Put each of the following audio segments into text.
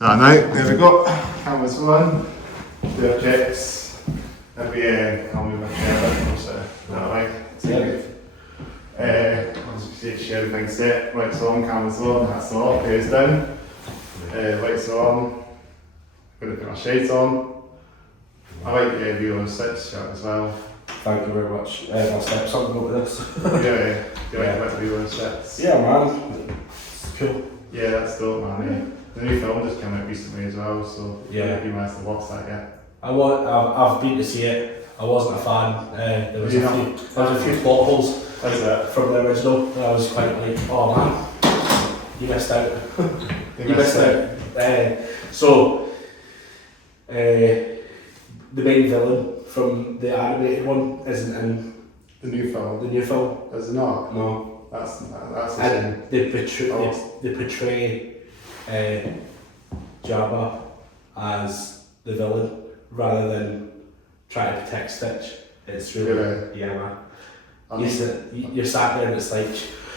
There we go. Cameras one, the objects, and I'll move my chair a bit closer. Alright, as you see, it's everything set. Lights on, cameras on, hats off, hair's down. Lights on, going to put my shades on. I like the view on 6 shot as well. Thank you very much. My steps on go with this. Yeah, do you like the view on 6? Yeah, man. It's cool. Yeah, that's dope, man. The new film just came out recently as well, so yeah, you managed to watch that yet? I've been to see it. I wasn't a fan. There was a few plot holes from the original. And I was quite like, oh man, you missed out. you missed out. The main villain from the animated one isn't in the new film. The new film. Is it not? No. That's a shame. They portray Jabba as the villain rather than try to protect Stitch. It's really yeah, man. You're sat there and it's like,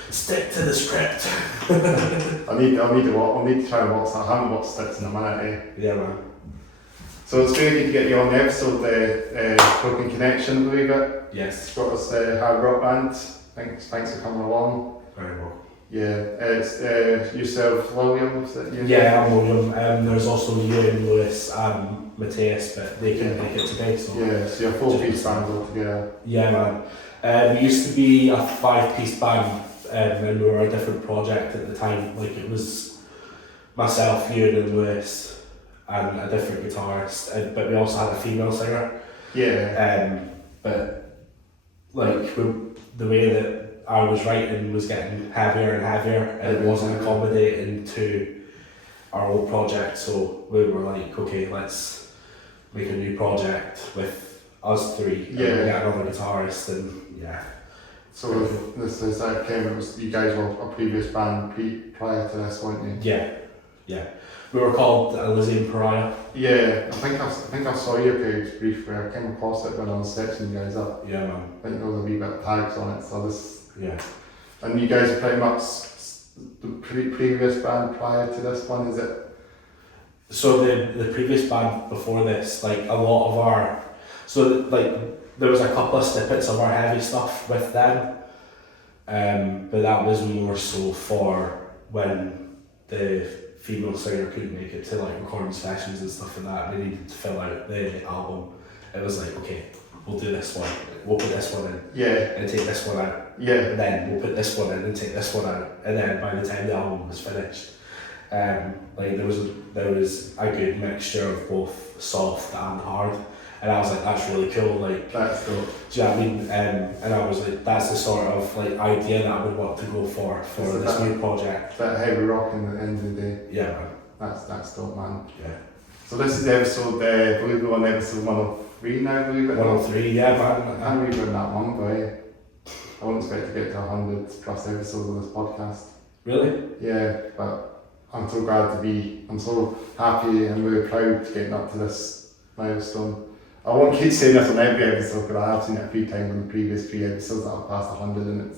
stick to the script. I need to try and watch that. I haven't watched Stitch in a minute. Yeah, man. So it's really good to get you on the episode. Broken Connection, I believe it. Yes. Got us hard rock band. Thanks for coming along. Very well. Yeah, it's yourself, William. Yeah, I'm William. There's also you and Lewis and Matthias, but they couldn't make it today. So yeah, so you're 4-piece band altogether. Yeah, man. We used to be a 5-piece band, and we were a different project at the time. Like it was myself, you and Lewis, and a different guitarist. But we also had a female singer. Yeah. But like the way that I was writing was getting heavier and heavier, and it wasn't accommodating to our old project, so we were like, okay, let's make a new project with us three, and get another guitarist, and yeah. So this that came, it was, you guys were a previous band prior to this, weren't you? Yeah. We were called Elysian Pariah. Yeah, I think I saw your page briefly. I came across it when I was searching you guys up. Yeah, man. I think there was a wee bit of tags on it, so this. Yeah. And you guys are pretty much the previous band prior to this one, is it? So the previous band before this, like a lot of our, there was a couple of snippets of our heavy stuff with them, but that was more so for when the female singer couldn't make it to like recording sessions and stuff like that. They needed to fill out the album. It was like, okay, we'll do this one, we'll put this one in, and take this one out. Yeah. And then we'll put this one in and take this one out. And then by the time the album was finished, like there was a good mixture of both soft and hard. And I was like, that's really cool. Like, that's cool. Do you know what I mean? And I was like, that's the sort of like idea that I would want to go for this new project. That heavy rock in the end of the day. Yeah, man. That's dope, man. Yeah. So this is episode, I believe we're on episode 103 now, I believe it. 103, yeah, man. I can't remember that one, but I wouldn't expect to get to 100 plus episodes of this podcast. Really? Yeah, but I'm so I'm so happy and really proud to getting up to this milestone. I won't keep saying this on every episode, but I have seen it a few times on the previous 3 episodes that I've passed 100, and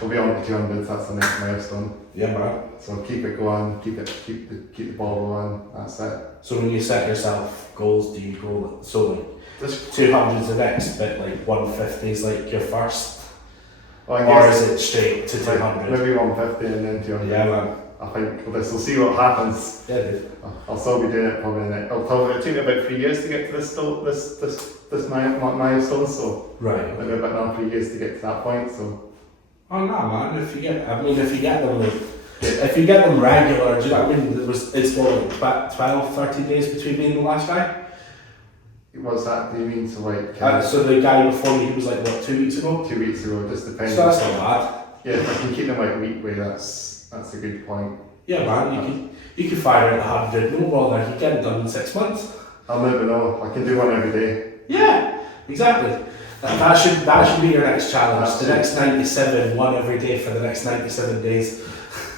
we'll be on to 200, so that's the next milestone. Yeah, man. So keep it going, keep the ball going, that's it. So when you set yourself goals, do you go, so like, This 200's the next, but like 150 is like your first? Well, or is it straight to 200? Maybe 150 and then 200. Yeah, man. I think we'll see what happens. Yeah, dude. I'll still be doing it probably it'll take me about 3 years to get to this milestone, so right. Maybe about 3 years to get to that point. So. Oh no, man! If you get them like, if you get them regular, do you know what I mean? It's what, like 12, 13 days between me and the last guy. What's that? Do you mean so like? So the guy before me, he was like what, 2 weeks ago? 2 weeks ago, just depending. So that's not bad. Yeah, if I can keep them like a week way, that's a good point. Yeah, man, you can fire out 100, no bother. You get it done in 6 months. I'll never know. I can do one every day. Yeah, exactly. That should be your next challenge. The next 97, one every day for the next 97 days.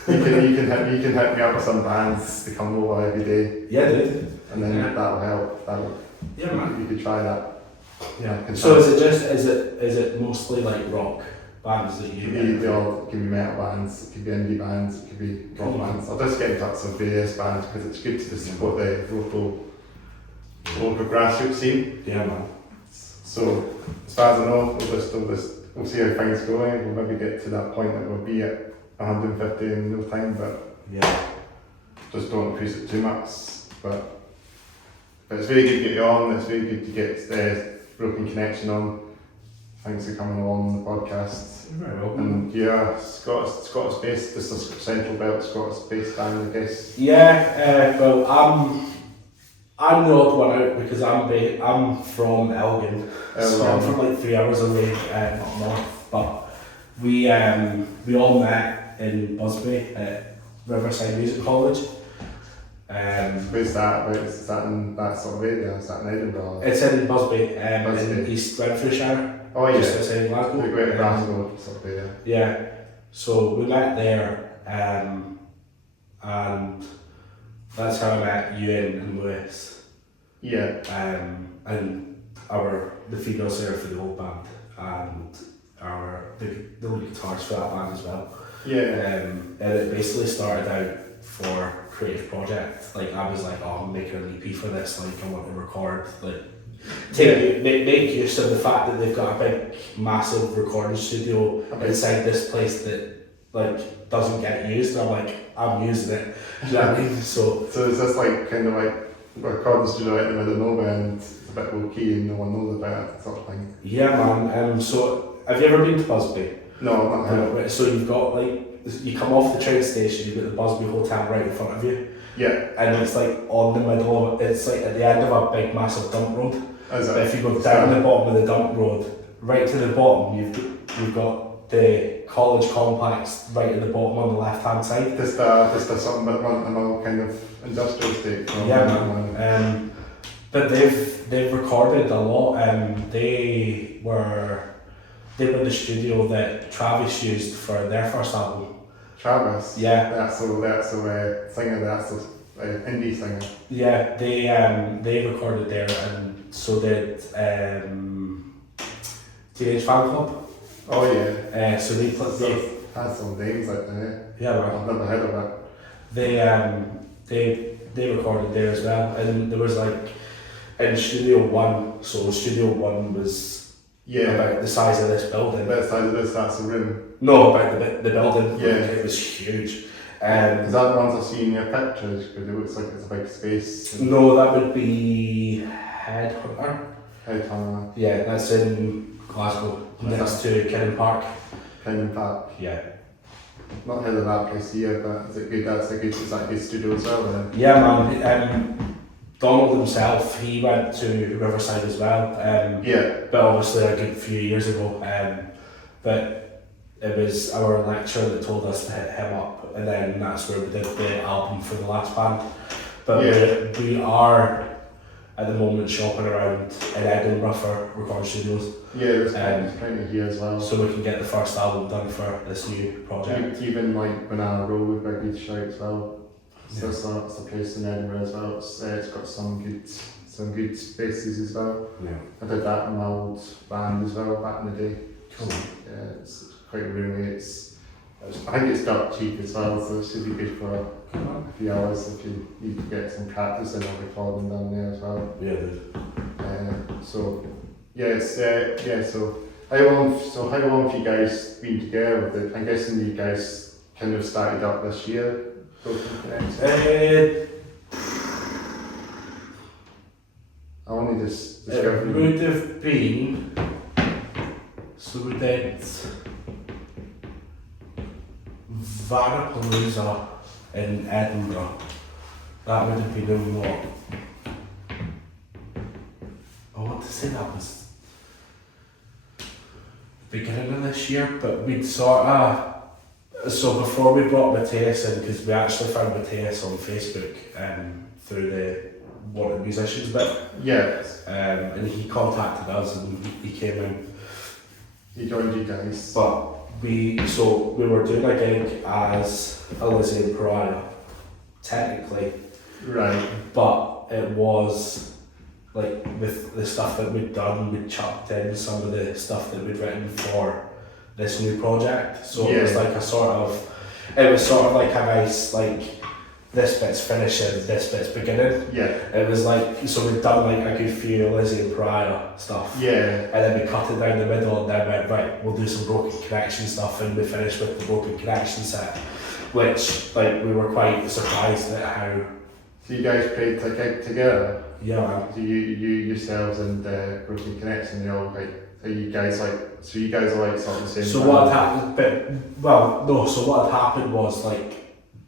You can hit me up with some bands to come over every day. Yeah, dude. And then that'll help. Yeah, man. You could try that. Yeah. So is it mostly like rock bands that you It could be metal bands, it could be indie bands, it could be rock bands. I'll just get in touch with various bands because it's good to support the local grassroots scene. Yeah, man. So as far as I know, we'll see how things go. We'll maybe get to that point that we'll be at 150 in no time, but yeah, just don't increase it too much. But it's very good to get you on. It's very good to get Broken Connection on. Thanks for coming along the podcast. You're very welcome. And yeah, Scottish based, just a central belt Scottish based band, I guess. Yeah, well, I'm the odd one out because I'm from Elgin, so I'm from like 3 hours away, up north. But we all met in Busby at Riverside Music College. Where's that? Is that in that sort of area? Is that in Edinburgh? It's in Busby, in East Renfrewshire. Oh yeah, just outside Glasgow. The Great Glasgow sort of area. Yeah, so we met there, and that's how I met Ewan and Lewis. Yeah. And the female singer for the old band, and the lead guitarist for that band as well. Yeah. And it basically started out for a creative project. Like I was like, oh, I'm making an EP for this. Like I want to record, like make use of the fact that they've got a big, massive recording studio inside this place that like doesn't get used. And I'm like, I'm using it. Do you know what I mean? So is this like kind of like a recording studio out in the middle of nowhere and it's a bit low key and no one knows about it, sort of thing? Yeah, man. So have you ever been to Busby? No, not really. So you've got like, you come off the train station, you've got the Busby Hotel right in front of you. Yeah. And it's like on the middle of, it's like at the end of a big massive dump road. But if you go down the bottom of the dump road, right to the bottom, you've got the college complex right at the bottom on the left hand side. Just something bit run-of-the-mill kind of industrial estate. Yeah, man. But they've recorded a lot. They were the studio that Travis used for their first album. Travis? Yeah. That's the singer, that's the indie singer. Yeah, they recorded there, and so did Teenage Fan Club. Oh yeah. So they had some names like that. Yeah, right. I've never heard of it. They recorded there as well, and there was like in Studio One. So Studio One was about the size of this building. About the size of this, that's the room. No, about the building. Yeah, it was huge. Is that the ones I've seen in your pictures? Because it looks like it's a big space. No, that would be Headhunter. Headhunter. Yeah, that's in Glasgow, next to Kinnan Park. Kinnan Park. Yeah. Not heard of that place here, but is it good? Is that a good studio as well then? Yeah, man. Donald himself, he went to Riverside as well. Yeah. But obviously a good few years ago. But it was our lecturer that told us to hit him up, and then that's where we did the album for the last band. But we are at the moment shopping around in Edinburgh for recording studios. Yeah, there's plenty here as well. So we can get the first album done for this new project. Even like Banana Road would be a good shout as well. So it's a place in Edinburgh as well. It's got some good spaces as well. Yeah. I did that in my old band as well back in the day. Cool. Yeah, it's quite roomy. I think it's got cheap as well, so it should be good for a few hours if you need to get some practice in or recording down there as well. Yeah, dude. So how long have you guys been together with it? I'm guessing you guys kind of started up this year. I only just discovered. It would have been. So we did Varapalooza in Edinburgh. That would have been in what? I want to say that was beginning of this year, but we'd sort of. So before we brought Matthias in, because we actually found Matthias on Facebook through the One of the Musicians bit. Yes. And he contacted us and he came in. He joined you guys. But we were doing a gig as a Lizzie Pariah, technically. Right. But it was like with the stuff that we'd done, we'd chucked in some of the stuff that we'd written for this new project. So Yeah. it was like it was sort of like a nice, like, this bit's finishing, this bit's beginning. Yeah. It was like, so we'd done like a good few Lizzie and Pariah stuff. Yeah. And then we cut it down the middle and then went, right, we'll do some Broken Connection stuff, and we finished with the Broken Connection set, which, like, we were quite surprised at how... So you guys played a gig together? Yeah, man. So you yourselves and Broken Connection, you're all like, so you guys are like sort of the same So band? what had happened, so what had happened was, like,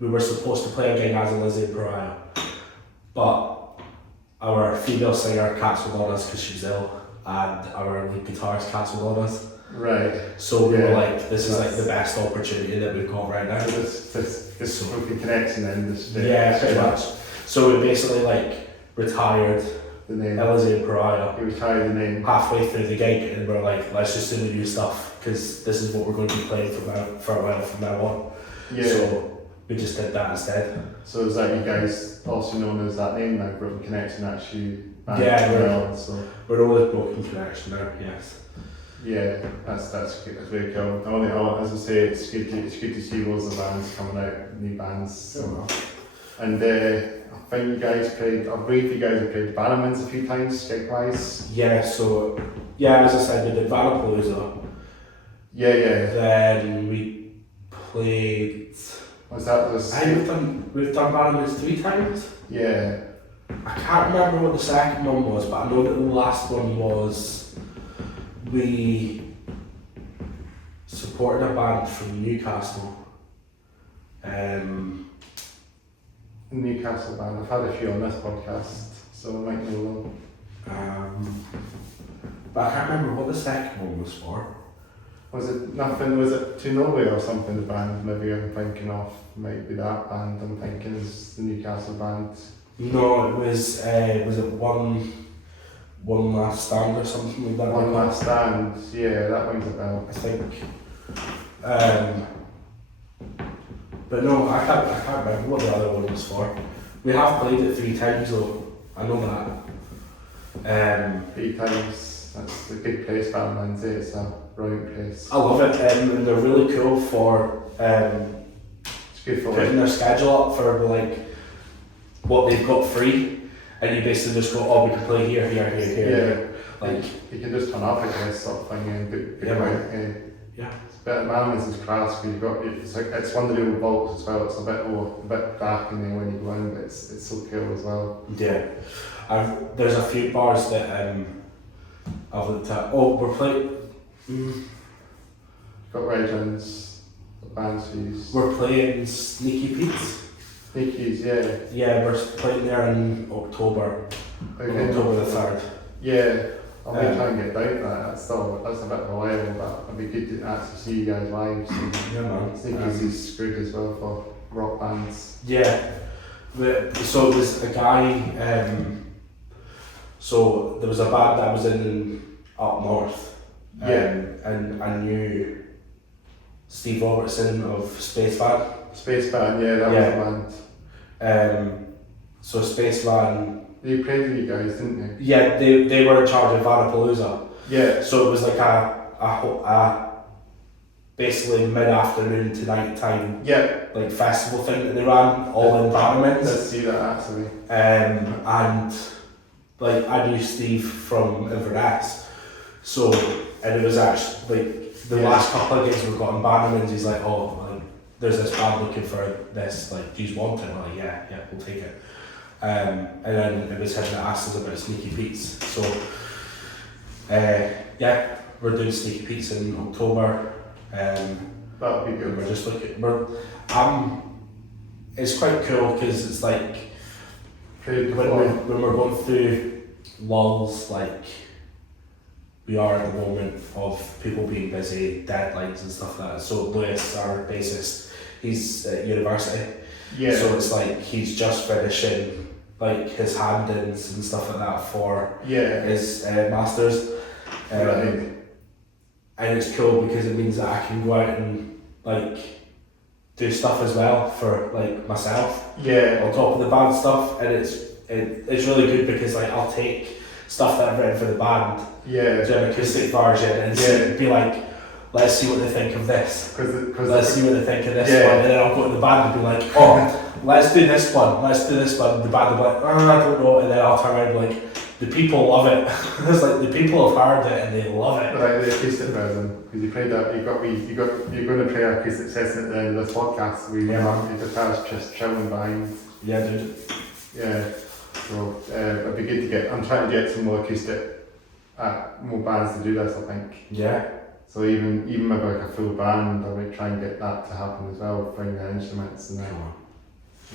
we were supposed to play a gig as a Lizzie and Pariah, but our female singer cancelled on us because she's ill, and our lead guitarist cancelled on us. Right. So we were like, this is like the best opportunity that we've got right now. So this Broken Connection then, Yeah, pretty much. So we basically like retired the name. Lizzie and Pariah You retired the name. halfway through the gig, and we're like, let's just do the new stuff, because this is what we're going to be playing for a while from now on. Yeah. So we just did that instead. So is that you guys also known as that name now, Broken Connection, actually? Band Yeah, as well, so we're always Broken Connection now, yes. yeah, that's good. That's very cool. As I say, it's good to see loads of bands coming out, new bands. So. And I think you guys played. I believe you guys have played Bannerman's a few times, gig wise. Yeah, so as I said, we did Vanapalooza. Yeah, yeah. Then we played. Was that this? I think we've done Bannerman's 3 times. Yeah. I can't remember what the second one was, but I know that the last one was we supported a band from Newcastle. Newcastle band. I've had a few on this podcast, so I might know them. But I can't remember what the second one was for. Was it nothing? Was it To Nowhere or something? The band maybe I'm thinking of might be that band. I'm thinking is the Newcastle band. No, it was it one last stand or something like that? One Last Stand. Yeah, that rings a bell. I think. But no, I can't remember what the other one was for. We have played it 3 times though. I know that. 3 times. That's the big place, Batman's. It's a brilliant place. I love it, and they're really cool for It's good for putting their schedule up for like what they've got free, and you basically just go, oh, we can play here. Yeah. Like, you can just turn up, I guess, sort of thing, and book Yeah, out. yeah. It's better. Batman's is class, but you've got it's one of the old vaults as well. It's a bit dark in there when you go in, but it's so cool as well. Yeah. There's a few bars that I've looked at. Oh, we're playing. Got Regents, bands fees. We're playing Sneaky Pete's. Sneakies, yeah. Yeah, we're playing there in October. Okay. October the 3rd. Yeah, I'll be trying to get down to that. That's a bit of a while, but it'd be good to actually see you guys live. So. Yeah, man. Sneakies is good as well for rock bands. Yeah. So it was a guy. So there was a band that was in up north. And I knew Steve Robertson of Space Van. Space Band, yeah, that was a band. So Space Van. They played with you guys, didn't they? Yeah, they were in charge of Vanapalooza. Yeah. So it was like a basically mid-afternoon to night time. Yeah. Like festival thing that they ran all in Parliament. Let's see that actually. And like I knew Steve from Inverness, so and it was actually like the last couple of gigs we've got in Bannerman's. He's like, oh, like, there's this band looking for this. Like, do you want it? I'm like, yeah, we'll take it. And then it was him that asked us about Sneaky Pete's. So we're doing Sneaky Pete's in October. That'll be good. We're just looking. It's quite cool because it's like when we're going through lulls, like we are at the moment of people being busy, deadlines and stuff like that. So Lewis, our bassist, he's at university. Yeah. So it's like he's just finishing like his hand-ins and stuff like that for his masters. Right. And it's cool because it means that I can go out and like do stuff as well for like myself. Yeah. On top of the band stuff, and it's really good because like I'll take stuff that I've written for the band, Yeah. do an acoustic version, and be like, let's see what they think of this. Because Let's see what they think of this Yeah. one. And then I'll go to the band and be like, oh, let's do this one. The band will be like, I don't know. And then I'll turn around and be like, the people love it. It's like the people have heard it and they love it. Right, the acoustic version, because you played that, you're going to play an acoustic session at the end of this podcast, where your guitar's just chilling behind. Yeah, dude. Yeah, so it'd be good to get, I'm trying to get some more acoustic, more bands to do this, I think. Yeah. So even with like a full band, I might try and get that to happen as well, bring the instruments and then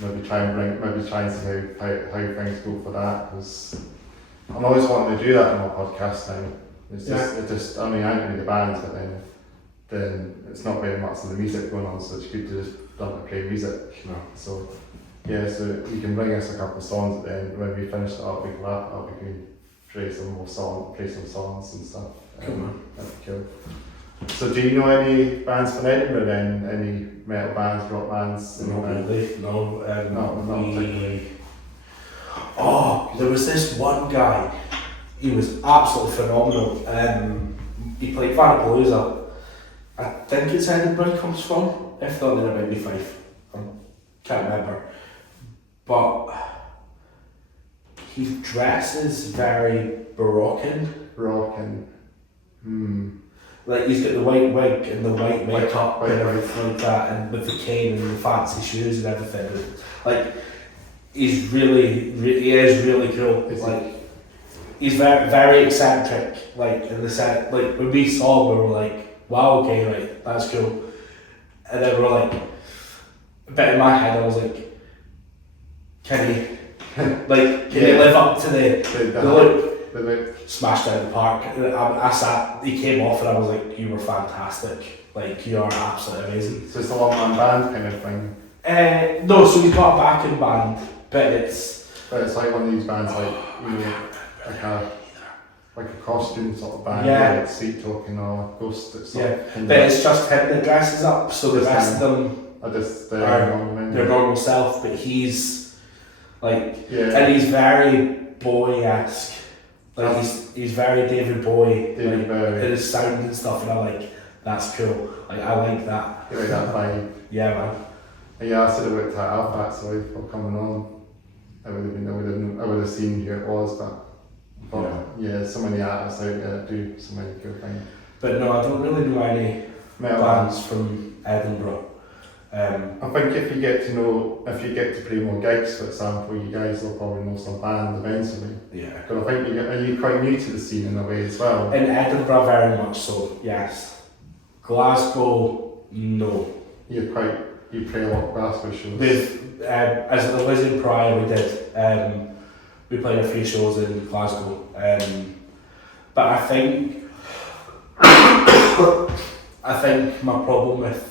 maybe try and see how things go for that, because I'm always wanting to do that on my podcast now. It's just, I mean, I can do the bands, but then it's not very much of the music going on, so it's good to just learn to play music. No. So yeah, so you can bring us a couple of songs at the end. When we finish it up, we can wrap it up, we can play some songs and stuff. Cool, man. That'd be cool. So do you know any bands from Edinburgh then? Any metal bands, rock bands? Not really, no. Not particularly. Oh, there was this one guy. He was absolutely phenomenal. He played Vanapalooza. I think it's Edinburgh he comes from. If not, then it might be Fife. I can't remember. But his dress is very Baroccan. Like he's got the white wig and the white makeup and everything like that, and with the cane and the fancy shoes and everything. Like he is really cool. He's very, very eccentric. Like in the set, like when we saw him, we were like, wow, okay, right, that's cool. And then we're like, a bit in my head, I was like, can he live up to the look? Smashed out of the park. I sat, he came off and I was like, you were fantastic. Like, you are absolutely amazing. So it's a one-man band kind of thing? No, so we've got a backing band, but it's like one of these bands, like, you know, like a costume sort of band, yeah. Like Sweet Talking or Ghost. But it's just him that dresses up, so the rest of them are just their normal self, but he's like, and he's very Bowie-esque. Like he's very David Bowie, in his sound and stuff, and I'm like, that's cool. Like I like that. You like that vibe? Yeah, man. And yeah, I should have worked that out actually for coming on. I would have seen who it was, but yeah, so many artists out there that do so many cool things. But no, I don't really know any bands from Edinburgh. I think if you get to play more gigs, for example, you guys will probably know some band eventually. Yeah. But I think are you quite new to the scene in a way as well? In Edinburgh, very much so. Yes. Glasgow, no. You play a lot of Glasgow shows. As the Elysian Prior, we did. We played a few shows in Glasgow. But I think my problem with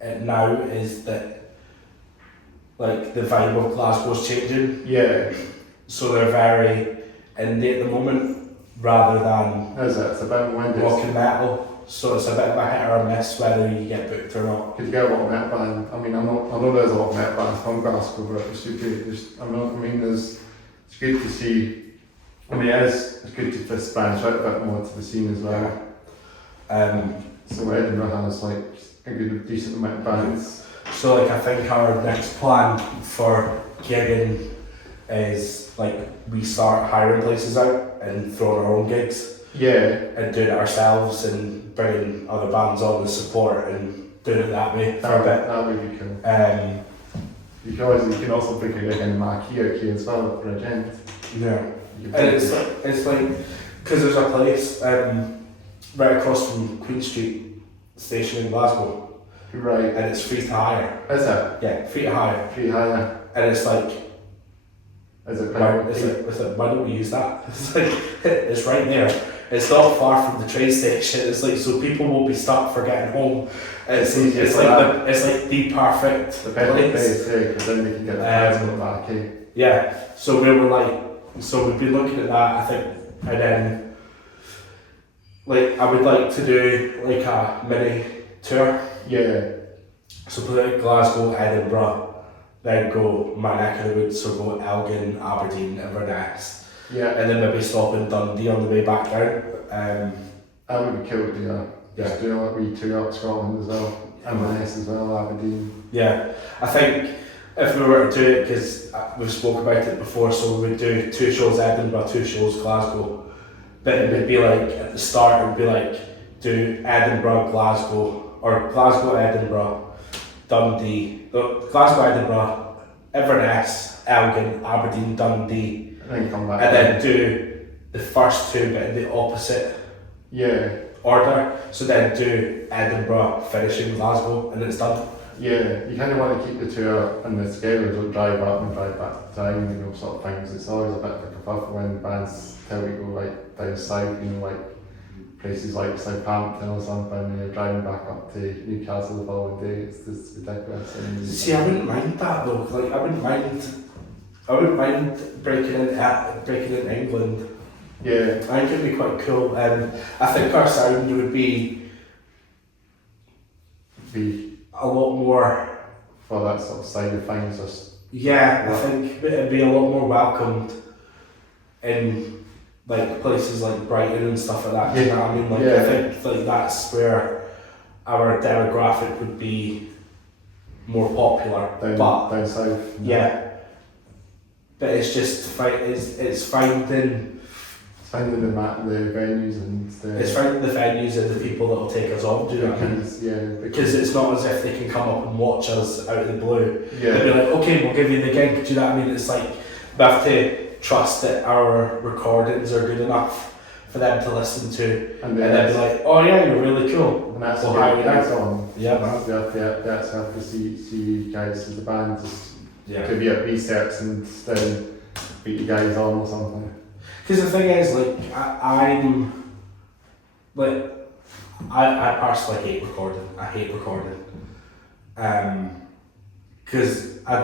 it now is that like the vibe of Glasgow's changing. Yeah. So they're very indie at the moment rather than Is it? It's a bit windy. rock and metal. So it's a bit of a hit or a miss whether you get booked or not. Because you get a lot of metal band. I mean, I know there's a lot of metal bands from Glasgow, but it's good. It's good to see. I mean, it's good to just branch out a bit more to the scene as well. So Edinburgh has like a good, decent amount of bands. So like I think our next plan for gigging is like we start hiring places out and throwing our own gigs. Yeah. And doing it ourselves and bringing other bands on as support and doing it that way for a bit. That would be cool. You can also book a gig in Marquee out here as well for a gent. Yeah. And it's like because there's a place right across from Queen Street station in Glasgow. Right. And it's free to hire. Is it? Yeah, free to hire. Free hire. And it's like, it's like, why don't we use that? It's like, it's right there. It's not far from the train station. It's like, so people won't be stuck for getting home. It's like the perfect place. Because then they can get the hands on the back. Yeah. So we were like, so we've been looking at that, I think, and then like I would like to do like a mini tour. Yeah. So play Glasgow, Edinburgh, then go my neck of the woods, so go Elgin, Aberdeen, Inverness. Yeah. And then maybe stop in Dundee on the way back down. That would be cool to do that. Just do a wee tour up Scotland as well. Inverness as well, Aberdeen. Yeah, I think if we were to do it, because we've spoke about it before, so we would do 2 shows Edinburgh, 2 shows Glasgow. But it would be like, at the start, it would be like, do Edinburgh, Glasgow, or Glasgow, Edinburgh, Dundee, Glasgow, Edinburgh, Inverness, Elgin, Aberdeen, Dundee. And then come back. And then do the first 2 but in the opposite order. So then do Edinburgh, finishing Glasgow, and it's done. Yeah, you kind of want to keep the tour and the schedule, don't drive up and drive back down, you know, sort of things. It's always a bit like a kerfuffle when bands tell you to go like down south, you know, like places like Southampton or something, and you're driving back up to Newcastle the following day. It's just ridiculous. See, I wouldn't mind that though. Like, I wouldn't mind breaking in England. Yeah, I think it'd be quite cool. I think our sound would be a lot more for that sort of side of things. I think it'd be a lot more welcomed in like places like Brighton and stuff like that. You know what I mean? Like, I think like that's where our demographic would be more popular. Down south. Yeah. But it's just it's finding the venues and it's finding the venues and the people that will take us on. Do you know what I mean? Because it's not as if they can come up and watch us out of the blue. Yeah. They'll be like, okay, we'll give you the gig. Do you know what I mean? It's like we have to trust that our recordings are good enough for them to listen to, and then be like, oh yeah, you're really cool. And that's well, how you guys on. Yeah, man. That's how to see you guys as a band. Just to be at resets and still beat you guys on or something. Because the thing is, like, I personally hate recording. I hate recording. Because I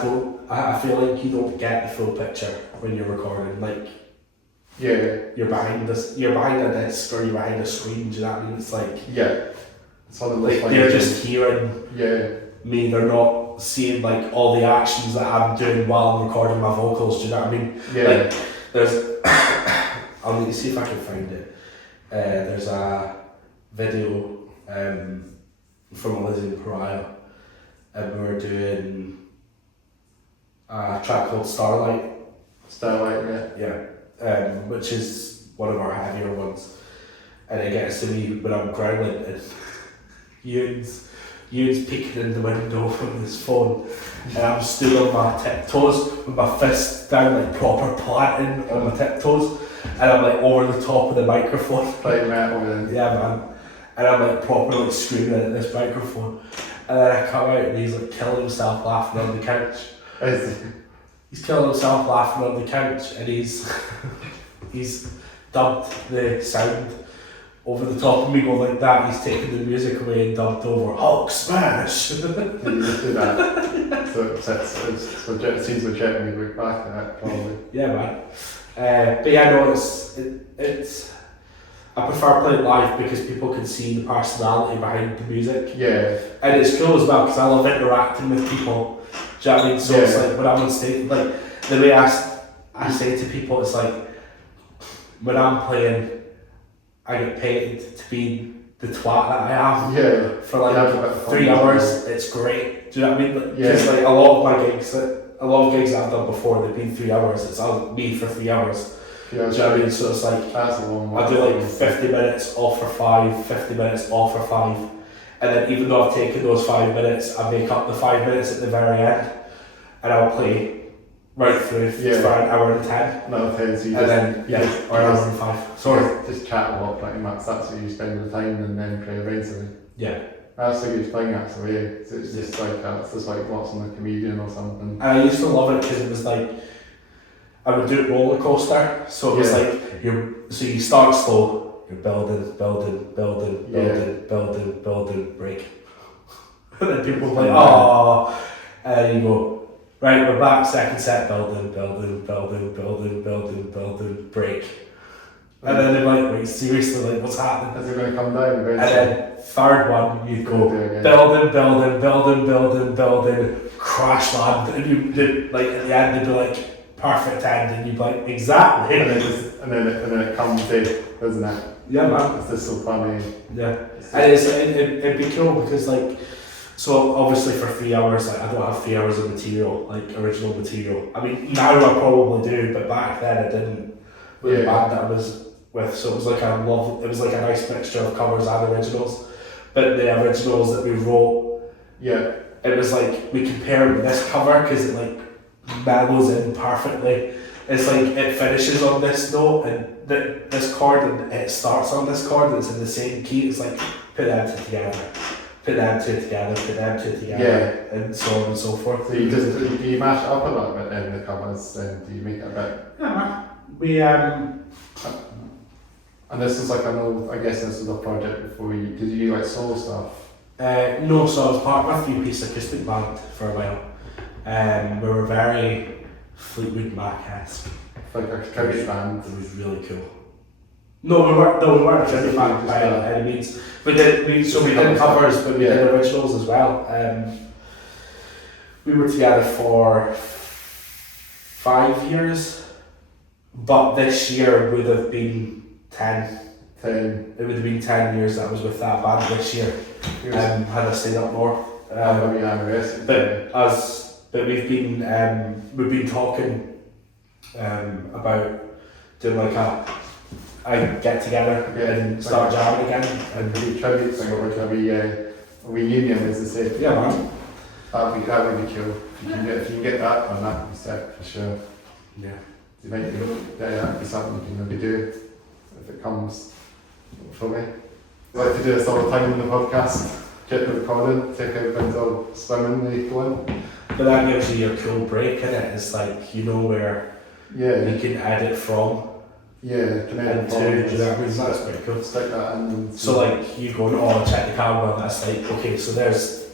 feel like you don't get the full picture when you're recording. Like, you're behind a disc or you're behind a screen. Do you know what I mean? It's like, it's one of those like they're just hearing me. They're not seeing like all the actions that I'm doing while I'm recording my vocals. Do you know what I mean? Like, there's. I'll need to see if I can find it. There's a video from Lizzie and Pariah, and we were doing a track called Starlight. Which is one of our heavier ones. And it gets to me when I'm growling, and Ewan's peeking in the window from his phone, and I'm still on my tiptoes with my fist down, like proper planting on my tiptoes, and I'm like over the top of the microphone. Playing metal then. Yeah, man. And I'm like proper like screaming at this microphone, and then I come out and he's like killing himself laughing on the couch. He's killing himself laughing on the couch, and he's dubbed the sound over the top of me going like that. He's taken the music away and dubbed over Hulk Smash. You just do that. So it seems legit when you look back at that, probably. Yeah, man. But yeah, no, it's. I prefer playing live because people can see the personality behind the music. Yeah. And it's cool as well because I love interacting with people. Do you know what I mean? So it's like when I'm on stage, like the way I say to people, it's like when I'm playing, I get paid to be the twat that I am. Yeah. For like 3 hours, it's great. Do you know what I mean? Because like a lot of gigs I've done before, they've been 3 hours. It's me for 3 hours. Yeah, do you know what I mean? So it's like that's a long I do like 50 minutes off for 5, 50 minutes off for 5, and then even though I've taken those 5 minutes, I make up the 5 minutes at the very end, and I'll play right through for an hour and 10. Another 10, so you and then or an hour and 5. Sorry. Just chat a lot pretty much. That's what you spend the time and then play eventually. Yeah. That's a good thing actually. It's just like it's just like watching a comedian or something. And I used to love it because it was like I would do it roller coaster. So it was like you start slow, you're building, break. And then people were like, oh, and then you go, right, we're back, second set, building, break. And then they're like, wait, seriously, like, what's happening? Is it going to come down eventually? And then third one, you go, building, crash land, and you like at the end they'd be like, perfect end, and you'd be like, exactly. And then it comes in, doesn't it? Yeah, man. It's just so funny. Yeah. And it'd be cool because like, so obviously for 3 hours, like I don't have 3 hours of material, like original material. I mean, now I probably do, but back then I didn't with the band that I was with. So it was like a nice mixture of covers and originals. But the originals that we wrote, it was like we compared this cover because it like mellows in perfectly. It's like it finishes on this note and this chord and it starts on this chord and it's in the same key. It's like put them two together, put them two together, put them two together, and so on and so forth. So you just do you mash it up a little bit in the covers and do you make it a bit? Yeah, man. We And this is like I guess this was a project before you did you do like solo stuff? No, so I was part of a 3-piece acoustic band for a while. We were very Fleetwood Mac-esque. Like a tribute band. It was really cool. No, we weren't a tribute band by any means. We did covers, but we did originals as well. We were together for 5 years, but this year would have been 10. It would have been 10 years that I was with that band this year. Had I stayed up north. But we've been talking about doing like a get together and start jamming again and do tributes thing or a reunion as they say. Yeah, man. That would be cool. If you can get that on that, set for sure. Yeah. You might that'd be something you can maybe do if it comes for me. I like to do this all the time on the podcast. Get the recording, take everything's all swimmingly going. But that gives you your cool break in it. It's like you know where you can edit from. Yeah, can edit from. Do you know what I mean? That's pretty cool. Stick that in. So like you go, oh, check the camera, and that's like, okay, so there's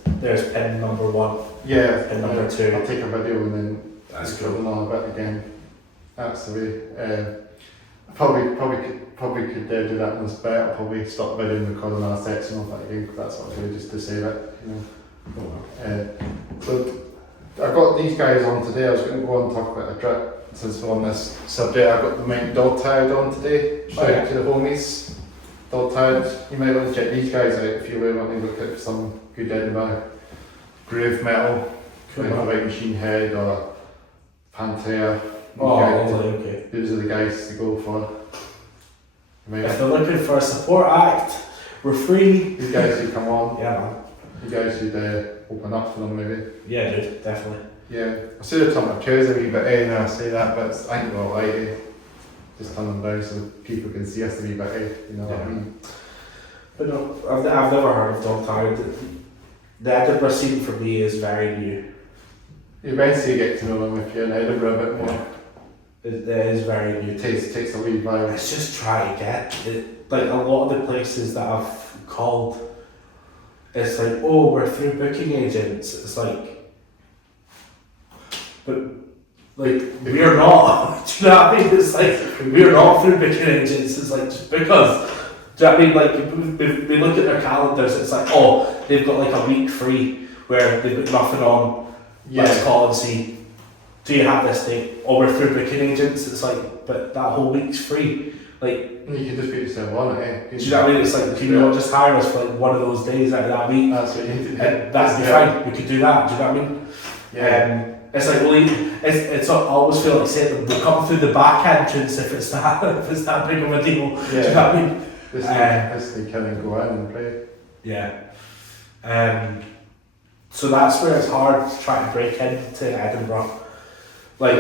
pin number 1. Yeah. Pin number 2. I'll take a video and then that's cool. On a bit again. That's the way. Probably could do that in this bit. I'll probably stop the video and record another section of that again because that's what I do just to save it, you know. So I got these guys on today. I was going to go on and talk about a trip since we're on this subject. I got the Mike Dog Tired on today. Shout out to the homies. Dog Tired. You might want to check these guys out if you really want to look at some good Edinburgh groove metal, like White Machine Head or Pantera. Okay. Those are the guys to go for. If they're looking for a support act, we're free. These guys should come on. Yeah, man. You guys should open up for them maybe. Yeah, dude, definitely. Yeah, I should have turned my chairs a wee bit now I say that, but I ain't gonna lie to you. Just turn them down so people can see us a wee bit, you know what I mean? But no, I've never heard of Dog Tired. The Edinburgh scene for me is very new. You eventually get to know them if you're in Edinburgh a bit more. It is very new. It takes a wee while. It's just trying to get it. Like a lot of the places that I've called, it's like, oh, we're through booking agents. It's like, but like we're not. Do you know what I mean? It's like we're not through booking agents. It's like just because. Do you know what I mean? Like we look at their calendars. It's like, oh, they've got like a week free where they've got nothing on. Let's call and see. Do you have this date? Or we're through booking agents. It's like, but that whole week's free. Like you can just put yourself on it. Do you know what I mean? It's like, can you not just hire us for like one of those days out of that week? That's what you need to do. That'd be fine. We could do that. Do you know what I mean? Yeah. It's like, well, it's I always feel like saying we'll come through the back entrance if it's that big of a deal. Yeah. Do you know what I mean? They can go in and play. Yeah. So that's where it's hard to try to break into Edinburgh. Like,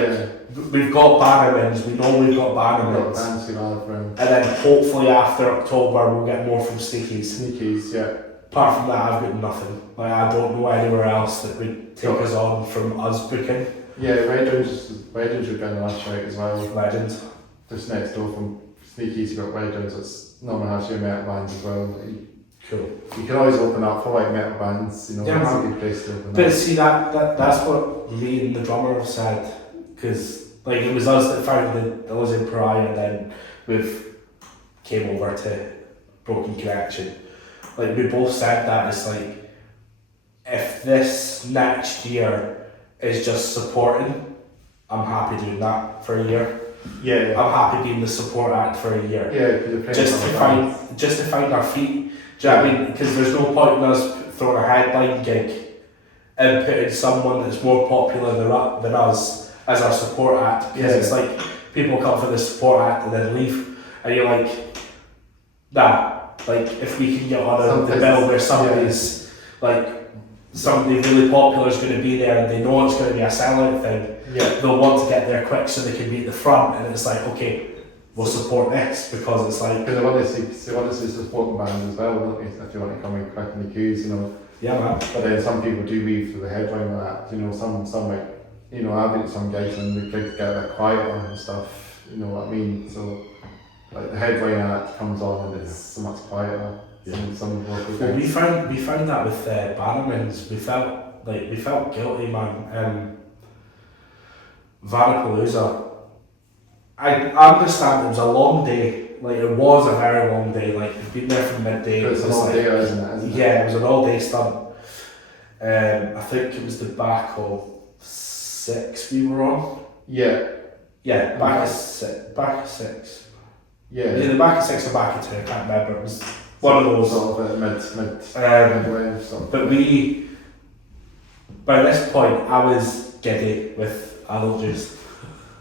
we've got banner wins, we know we've got banner wins. And then hopefully after October we'll get more from Sneakies. Yeah. Apart from that, I've got nothing. Like, I don't know anywhere else that would take us on from us booking. Yeah, Redlands would be on the last shout as well. Legends. Just next door from Sneakies, you've got Redlands, it's normally has your metal bands as well. Cool. You can always open up for like metal bands, you know, yeah, that's a good place to open up. But see, that's what me and the drummer have said, because like it was us that found the Lizzie Pariah, and then we've came over to Broken Connection. Like we both said that it's like, if this next year is just supporting, I'm happy doing that for a year. Yeah. I'm happy being the support act for a year. Yeah, because you're playing Just to find our feet. Do you know what I mean? Because there's no point in us throwing a headline gig and putting someone that's more popular than us as our support act. Because it's like people come for the support act and then leave, and you're like, nah. Like if we can get on the bill where somebody's like somebody really popular is going to be there and they know it's going to be a sellout thing. Yeah. They'll want to get there quick so they can be at the front, and it's like, okay, we'll support this because it's like. Because they want to see supporting band as well, don't they? If you want to come in quick in the queues, you know. Yeah, man. But then some people do leave for the headline like that. You know, some like, you know, I've been at some gigs and the gigs get a bit quieter and stuff. You know what I mean? So like the headline act comes on and it's so much quieter. Yeah. Some local Well, gigs. we found that with Bannerman's. We felt guilty, man. Vanapalooza. I understand it was a long day. Like it was a very long day. Like we've been there from midday. It's an all day, isn't it? Yeah, it was an all day stunt. I think it was the back of 6 we were on. Yeah. Yeah, back of 6. Back of 6. Yeah. Either back of 6 or back of 2. I can't remember. It was one of those. Sort of midway. But by this point, I was giddy with adult juice.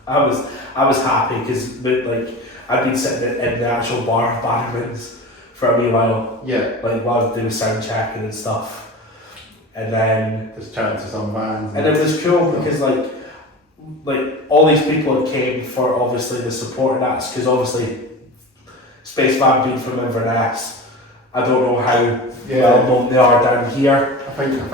I was happy because like I'd been sitting in the actual bar of Bannerman's for a wee while. Yeah. Like while I was doing sound checking and stuff, and then just chatting to some bands. and it was cool because like all these people had came for obviously the supporting acts because obviously Space Van being from Inverness. I don't know how well known they are down here. I think they're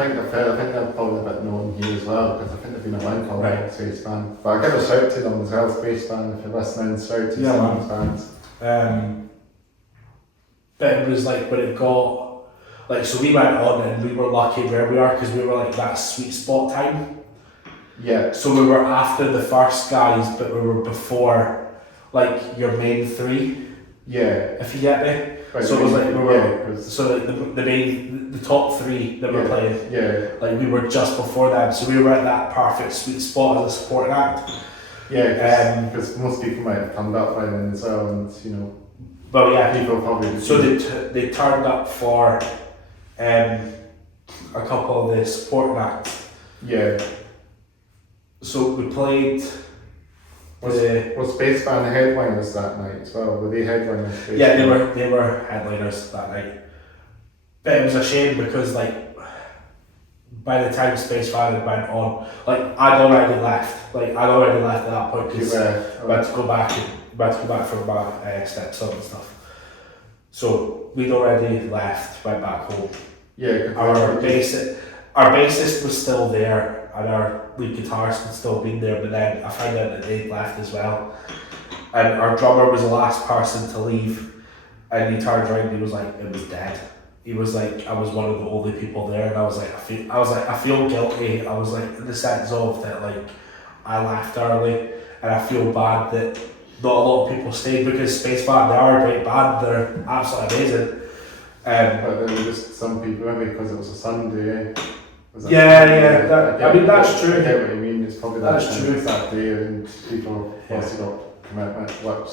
probably a bit known here as well because I think they've been around for a while, Space Band. But I give a shout to them as well, Space Band, if you're listening, shout to some of these bands. But it was like when it got like so we went on and we were lucky where we are because we were like that sweet spot time. Yeah. So we were after the first guys, but we were before like your main three. Yeah. If you get me. Right, so it was like we were so like the top three that were playing. Yeah. Like we were just before them, so we were at that perfect sweet spot as a supporting act. Yeah, because most people might have turned up by then as well, and you know. But yeah, people probably. So they turned up for a couple of the supporting acts. Yeah. So we played. Was Space Band the headliners that night as well? Were they headliners? Yeah, they were headliners that night. But it was a shame because like by the time Space Band had went on, like I'd already left. Like I'd already left at that point because I had to go back for my stepson and stuff. So we'd already left, went back home. Yeah. Our bassist was still there. And our lead guitarist had still been there, but then I found out that they'd left as well. And our drummer was the last person to leave, and he turned around and he was like, it was dead. He was like, I was one of the only people there, and I was like, I feel guilty. I was like, in the sense of that, like, I left early, and I feel bad that not a lot of people stayed because Space Band, they are a great band, they're absolutely amazing. But there were just some people, maybe because it was a Sunday. I mean that's true. I get what you mean. It's probably that's true. It's that day, and people obviously got commitment, work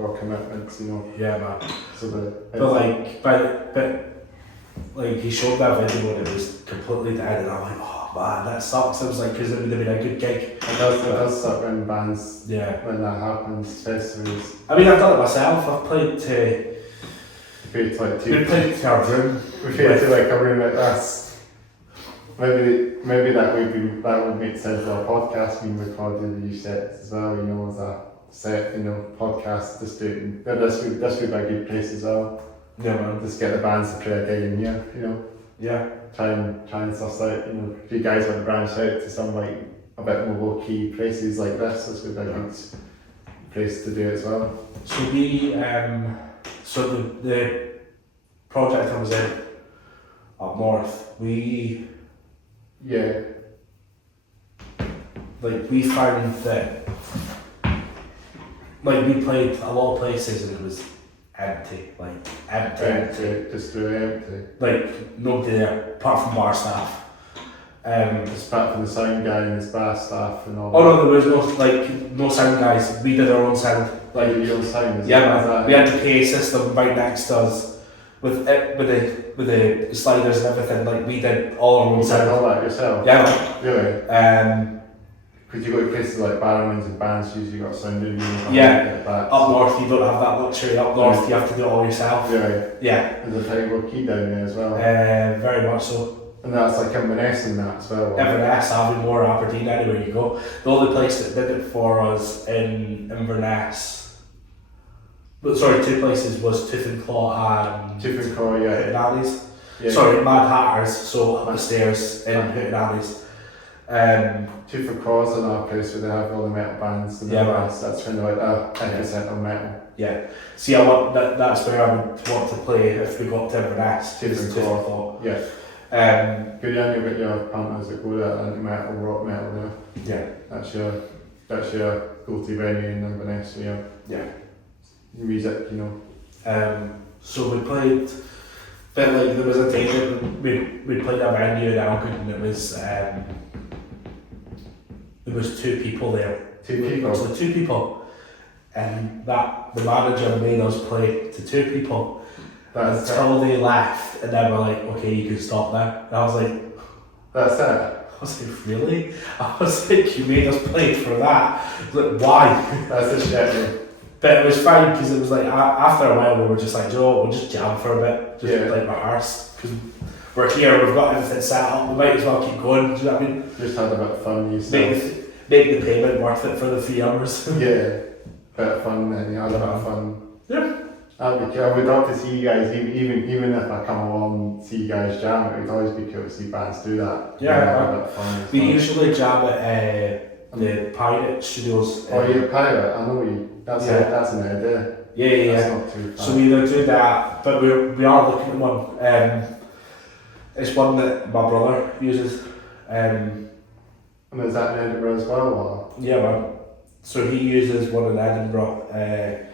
or commitments, you know. Yeah, man. So but like he showed that video and it was completely dead, and I'm like, oh man, that sucks. I was like, because it would have been a good gig. It does suck when bands. Yeah. When that happens, festivals. I mean, I've done it myself. I've played to. We played to our room. We played to like a room like this. Maybe that would make sense for a podcast being recorded these sets as well, you know, as a set, you know, podcast just doing this would be a good place as well. Yeah, man. Just get the bands to try a gig in here, you know. Yeah. Try and suss out, you know, if you guys want to branch out to some like a bit more low key places like this would be a good place to do it as well. So we the project I was in up north, we found that like we played a lot of places and it was empty. Just really empty. Like nobody there apart from our staff. It's apart from the sound guy and his bass staff and all Oh that. no, there was no sound guys. We did our own sound. Like your own sound, is Yeah, it? man. We had the PA system right next to us with the sliders and everything. Like we did all our own You did sound. all that yourself? Yeah, man. Really? Because you go to places like Barrowmans and bands, you got sound engineers. Yeah. Like that. Up north, you don't have that luxury. Up north, you have to do it all yourself. Really? Yeah. There's a title key down there as well. Very much so. And that's like Inverness and that as well. Inverness, Aviemore, Aberdeen, anywhere you go. The only place that did it for us in Inverness, but sorry, two places was Tooth and Claw and Tooth and Claw, yeah. Hooten Alleys. Yeah. Sorry, Mad Hatters, so up the stairs in Hooten Alleys. Tooth and Claw's another place where they have all the metal bands and Yeah, that's kind of like a epicenter metal. Yeah. See, I want that's where I would want to play if we got to Inverness. Tooth and Claw. Yeah. Good on you with your partners that go that anti-metal, rock metal there. Yeah. That's your go-to venue in Inverness, so Yeah. Music, you know. So we played, but like there was a time that we played a venue in Elgin and it was there was two people there. Two people? So two people. And that the manager made us play to two people. That's Until they left and then we're like, okay, you can stop now. And I was like, That's it? I was like, really? I was like, you made us play for that? I was like, why? That's the shit. But it was fine because it was like, after a while we were just like, you know what, we'll just jam for a bit, just like rehearse. Because we're here, we've got everything set up, we might as well keep going, do you know what I mean? Just had a bit of fun, you said. Make the payment worth it for the 3 hours. Yeah, bit of fun and you had a bit of fun. Yeah. I would love to see you guys, even if I come along and see you guys jam, it would always be cool to see bands do that. Yeah, have a bit of fun as we well. usually jam at the Pirate Studios. Oh, you're a pirate, I know you. That's an idea. Yeah. That's not too far. So we either do that, but we are looking at one. It's one that my brother uses. And is that in Edinburgh as well? Or? Yeah, man. So he uses one in Edinburgh.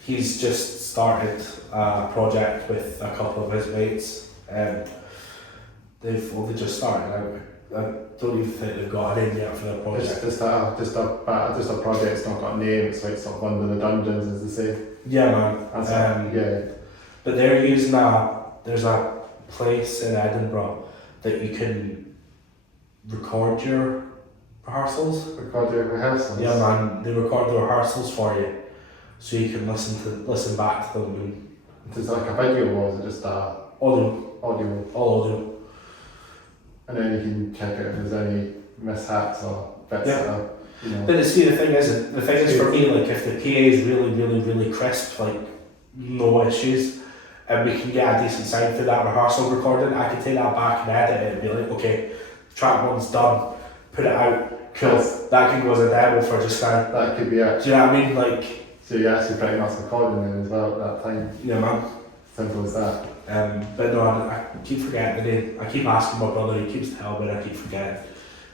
He's just started a project with a couple of his mates. They've only just started. I don't even think they've got a name yet for their project. Just a project's not got a name. It's like sort of under the dungeons, as they say. Yeah, man. That's But they're using there's a place in Edinburgh that you can record your rehearsals. Record your rehearsals. Yeah, man. They record the rehearsals for you, so you can listen back to them and. Is it like a video or is it just audio? Audio. All audio. And then you can check out if there's any mishaps or bits that are, you know. But see, the thing is for me, like if the PA is really, really, really crisp, like no issues, and we can get a decent sound through that rehearsal recording, I can take that back and edit it and be like, okay, track one's done, put it out, cool. That can go as a demo for just now. That could be it. Do you know what I mean? Like. So you're actually pretty much recording then as well at that time. Yeah, man. Simple as that. But no, I keep forgetting the name. I keep asking my brother, he keeps telling me, I keep forgetting.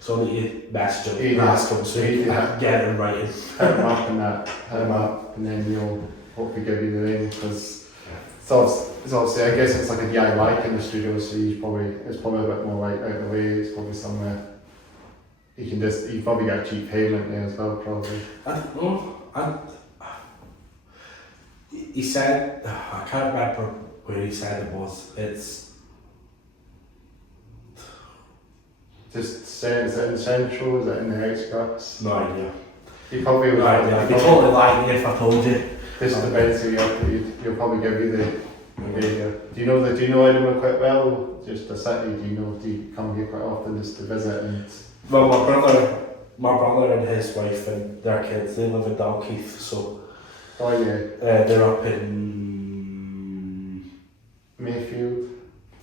So I need to message him and ask him so he can get it in writing. Hit him up and that, hit him up, and then he'll hopefully give you the name, because it's obviously, I guess it's like a DIY kind of studio, so it's probably a bit more like out of the way, it's probably somewhere you probably get a cheap payment there as well, probably. I don't know. He said, I can't remember where he said it was. It's just is it in Central, is it in the outskirts? no idea. He probably would. No idea. I'd be totally lying if I told you. Just depends who you'll probably give you the area. Do you know Edinburgh quite well? Just the city, do you come here quite often just to visit and? Well, my brother and his wife and their kids, they live in Dalkeith, so. Oh yeah. They're up in Mayfield.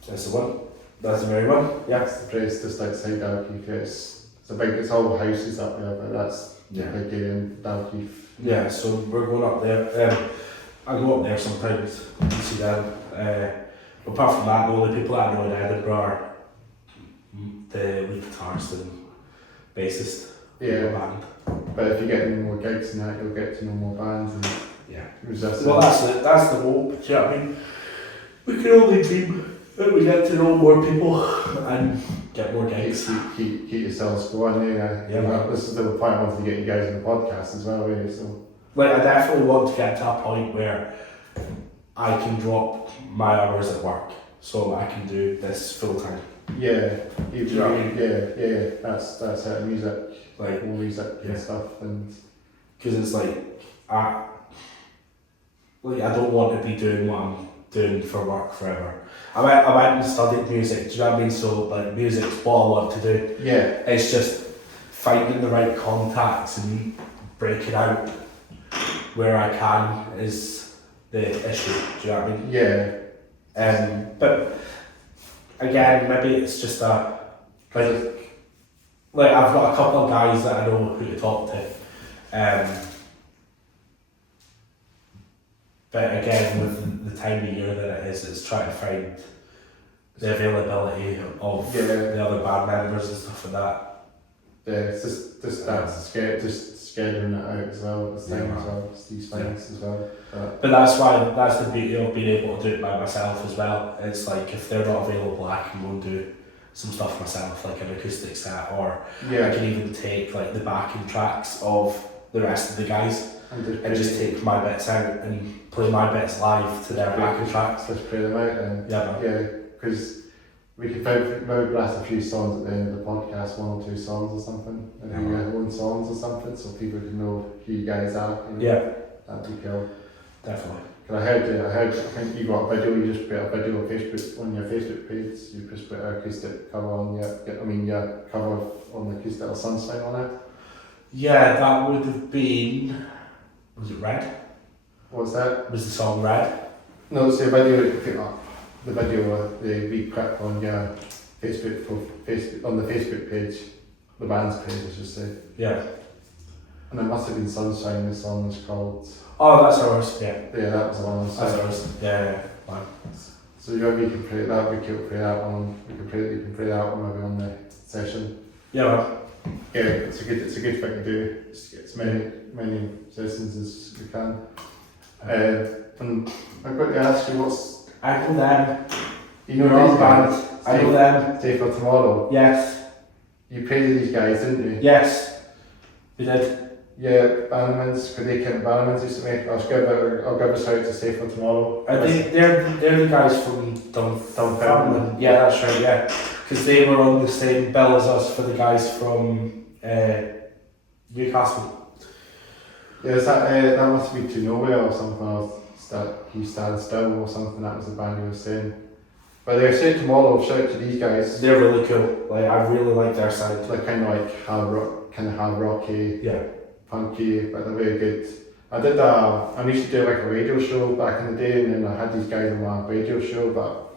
That's the one. That's the very one. Yeah. That's the place just outside Dalkeith. It's all houses up there, but that's the big area in Dalkeith. Yeah, so we're going up there. I go up there sometimes to see them. Apart from that, the only people that I know in Edinburgh are the lead guitarist and bassist. Yeah. Band. But if you get any more gigs and that, you'll get to know more bands and resist. Well, that's the hope. Do you know what I mean? We can only dream that we get to know more people, and get more gigs. Keep yourselves going. Yeah. This is the point I wanted to get you guys on the podcast as well. So. Like, I definitely want to get to a point where I can drop my hours at work, so I can do this full time. Yeah, you know what I mean? Yeah. That's it. Music, like more music and stuff, and because it's like I don't want to be doing what I'm doing for work forever. I went and studied music. Do you know what I mean? So like, music's what I want to do. Yeah. It's just finding the right contacts and breaking out where I can is the issue. Do you know what I mean? Yeah. But again, maybe it's just like I've got a couple of guys that I know who to talk to. But again, with the time of year that it is, it's trying to find the availability of the other band members and stuff like that. Yeah, it's just scheduling it out as well, as well, these things as well. But that's the beauty of being able to do it by myself as well. It's like, if they're not available, I can go and do some stuff myself, like an acoustic set, or I can even take like the backing tracks of the rest of the guys and just take my bits out and play my bits live to their backing tracks. Just play them out, and because we could maybe blast a few songs at the end of the podcast, 1 or 2 songs or something, maybe your own songs or something, so people can know who you guys are. That'd be cool. Definitely. Cause I think you got a video. You just put a video on Facebook, on your Facebook page. You just put an acoustic cover on your cover on the acoustic or Sunshine on it. Yeah, that would have been. Was it Red? What's that? Was the song Red? No, it's the video you put up. The video, the wee clip on your Facebook on the Facebook page, the band's page, I should say. Yeah. And it must have been Sunshine. The song was called. Oh, that's ours. Yeah. Yeah, that was the one. That's ours. Yeah. Fine. So you can play that. We can play that one. You can play that one maybe on the session. Yeah. Well. Yeah, it's a good thing to do. Just get as many sessions as we can. And I've got to ask you, I know them. You know these band. I know them. Stay for Tomorrow. Yes. You played with these guys, didn't you? Yes. We did. Yeah, Bannerman's, because they came Bannerman's used to make. I'll give a shout to Stay for Tomorrow. They're the guys from Dunfermline. Yeah, that's right. Yeah, because they were on the same bill as us for the guys from Newcastle. Yeah, that must be To Nowhere or something. Or He Stand Still or something. That was the band you were saying. But they Stay Tomorrow. Shout out to these guys. They're really cool. Like, I really like their sound. They're kind of like hard rocky. Yeah. Punky, but they're very good. I used to do like a radio show back in the day, and then I had these guys on my radio show, but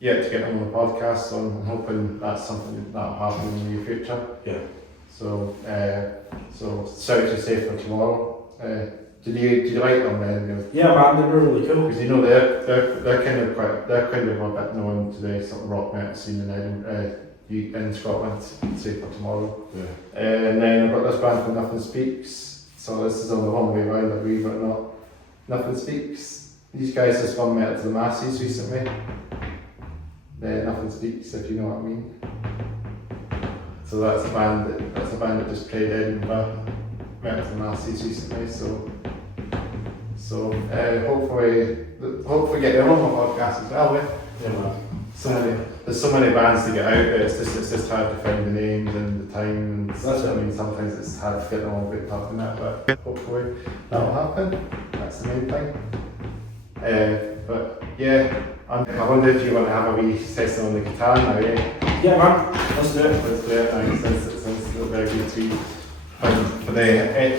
yet to get them on the podcast, so I'm hoping that's something that'll happen in the near future. Yeah. So shout out to Stay for Tomorrow. Did you like them then? Yeah, man, they were really cool. Because you know they're kind of a bit known to the sort of rock metal scene in Edinburgh. In Scotland, Say for Tomorrow. Yeah. And then I've got this band called Nothing Speaks. So this is on the wrong way around, I believe it or not. Nothing Speaks. These guys just won Metal to the Masses recently. Nothing Speaks, if you know what I mean. So that's a band that just played Edinburgh, Metal to the Masses recently. So hopefully get them on my podcast as well. Yeah, man. There's so many bands to get out there, it's just hard to find the names and the time, and sometimes it's hard to get them all booked up and that, but hopefully that'll happen. That's the main thing. But yeah, I wonder if you want to have a wee session on the guitar now, eh? Yeah, man, let's do it. Let's do it now, since it's a very good tweet. For the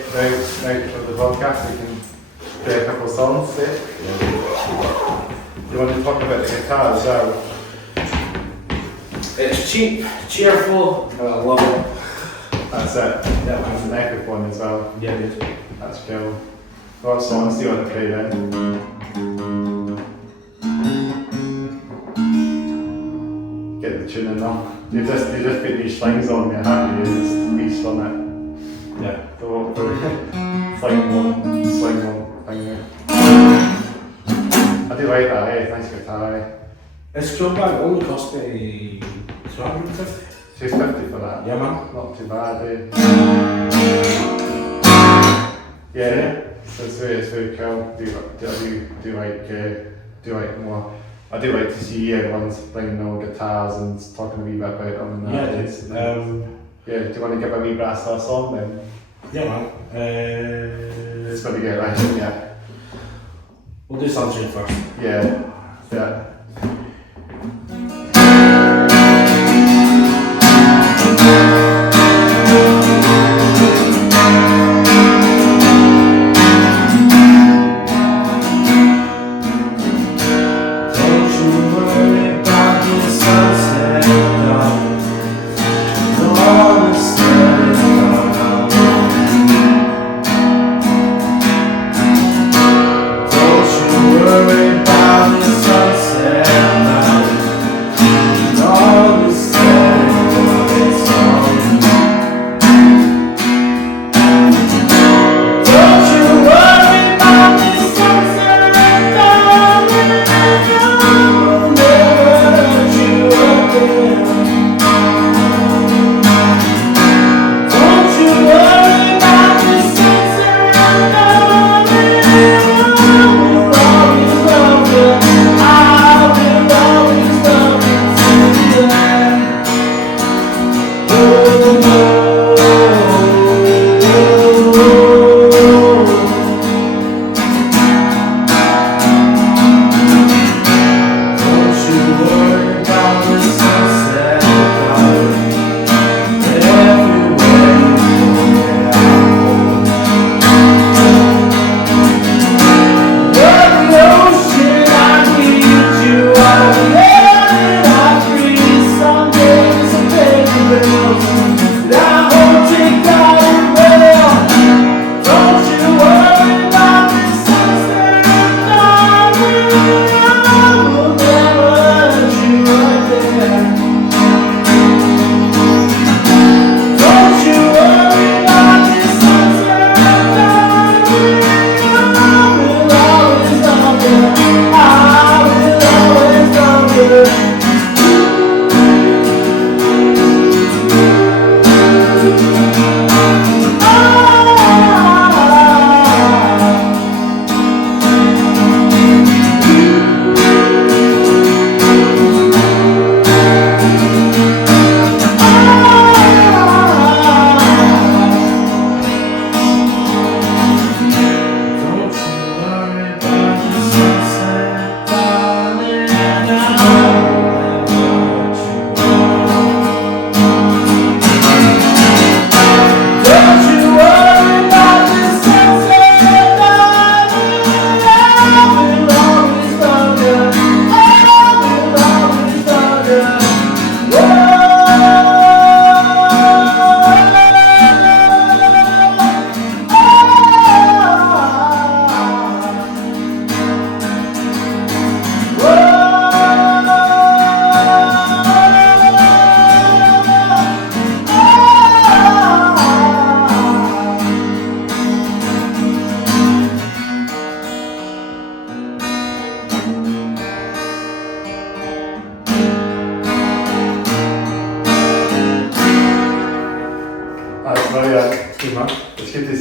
for the podcast, we can play a couple of songs, eh? Do you want to talk about the guitar as well? It's cheap, cheerful, I love it. That's it. Yeah, that's an epic one as well. Yeah, dude. That's cool. What songs do you want to play then? Get the tune in now. You just put these strings on me, haven't you? Just beast on it. Yeah. So sling one thing there. I do like that, eh? Nice guitar, eh? It's cool, but it only cost me 250. 250 for that. Yeah, man. Not too bad, eh? Yeah, so it's very cool. Do like more. I do like to see everyone's bringing their own guitars and talking a wee bit about them. And Yeah, that. Yeah, do you want to give a wee brass to a song then? Yeah, man. It's going to get right in, yeah. We'll do something first. Yeah.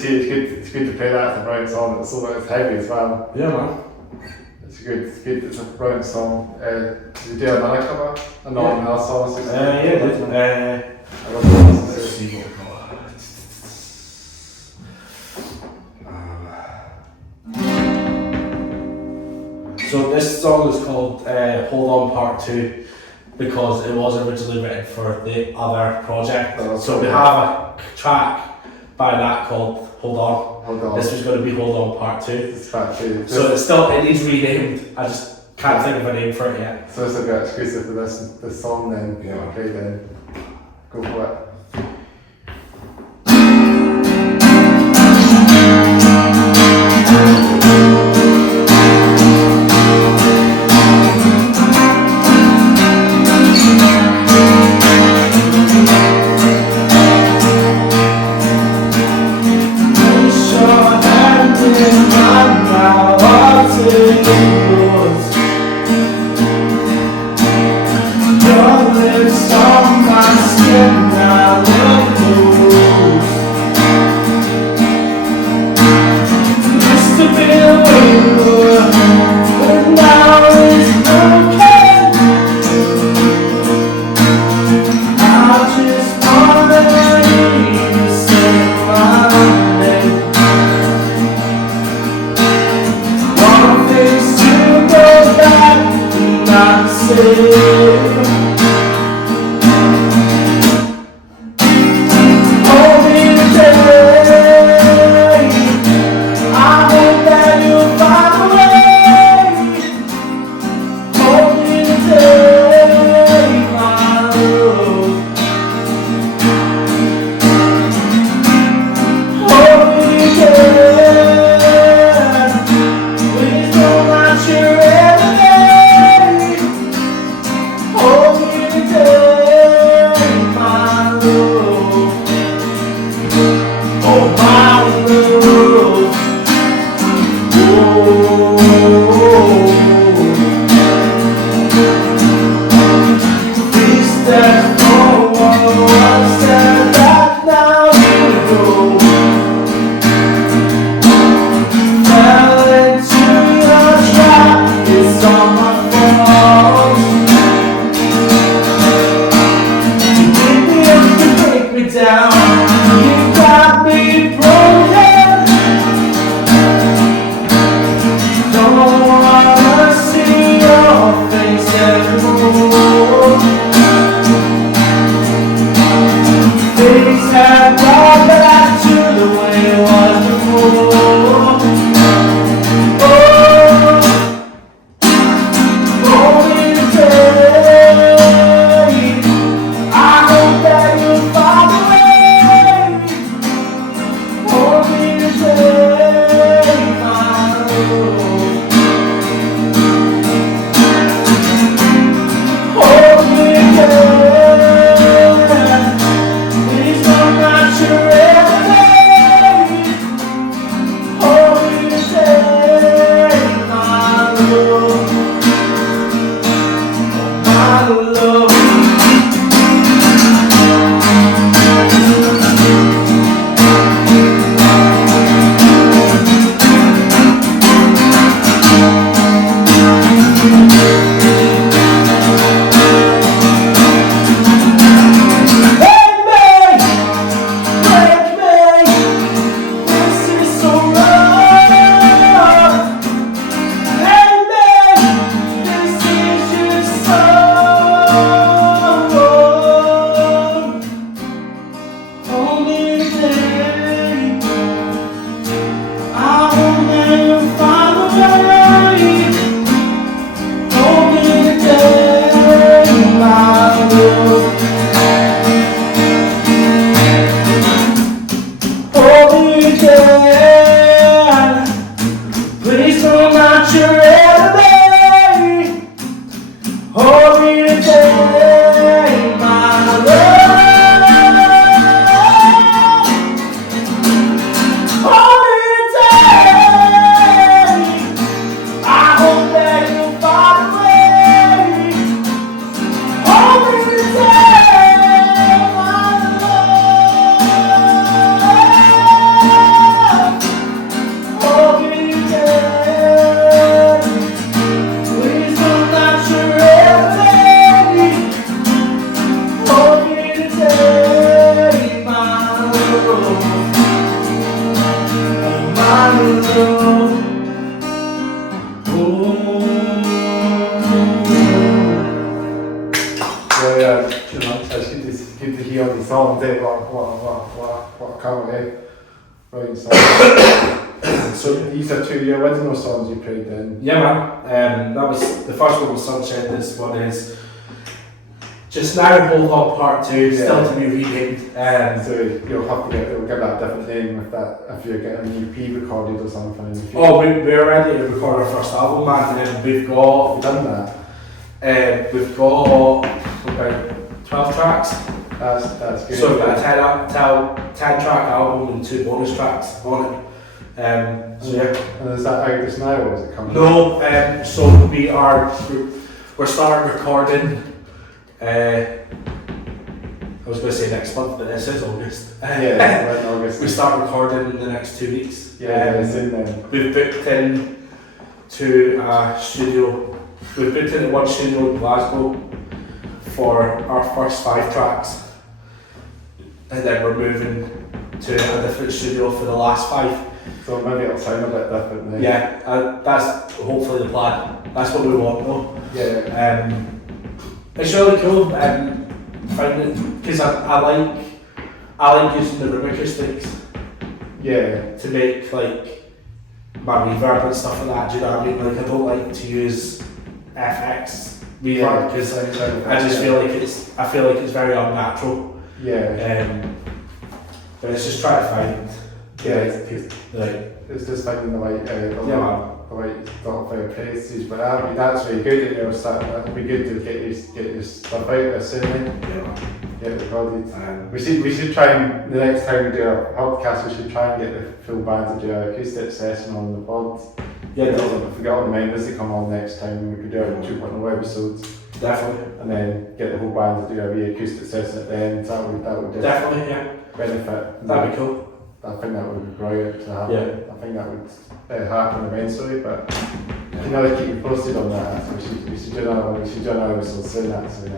It's good to play that as a brilliant song. It's heavy as well. Yeah, man. It's good. It's a brilliant song. Did you do another cover? Another song? Yeah, I did. Let's see what we got. So this song is called Hold On Part 2 because it was originally written for the other project. So we have a track by that called Hold On. This was going to be Hold On Part 2. It's Part 2. So it needs renamed. I just can't think of a name for it yet. So it's a bit exclusive for this song then. Yeah. Okay then. Go for it. So these are two of your original songs you played then? Yeah, man. That was the first one was Sunshine. This one is Just Now Hold On Part 2, still to be renamed. So you'll have to you'll get that different name with that if you're getting an EP recorded or something. We're ready to record our first album, man, and we've done that. We've got about 12 tracks. That's good. So we've got a 10 track album and 2 bonus tracks on it. So yeah. And is that out just now or is it coming? No, so we're starting recording I was going to say next month, but this is August. Yeah, we're in August. We start recording in the next 2 weeks. Yeah, soon then. We've booked in to a studio. We've booked into one studio in Glasgow for our first 5 tracks, and then we're moving to a different studio for the last 5. So maybe it'll sound a bit different now. Yeah, that's hopefully the plan. That's what we want though. Yeah. It's really cool. Because I like using the room acoustics. Yeah. To make like my reverb and stuff like that. Do you know what I mean? Like I don't like to use FX reverb because I just feel like it's very unnatural. Yeah. But it's just trying to find. It's just finding the right sort of places, but that's really good at your start. That'd be good to get your stuff out there soon. Get it recorded. We should try and the next time we do a podcast, we should try and get the full band to do an acoustic session on the pod. Yeah, if we get all the members to come on next time, we could do a 2.0 episodes. Definitely. And then get the whole band to do a wee acoustic session at the end. That would definitely, yeah. benefit. That'd be cool. I think that would be brilliant to happen. Yeah. I think that would happen eventually, but you can always keep you posted on that. So we should do another one. We should do another episode soon.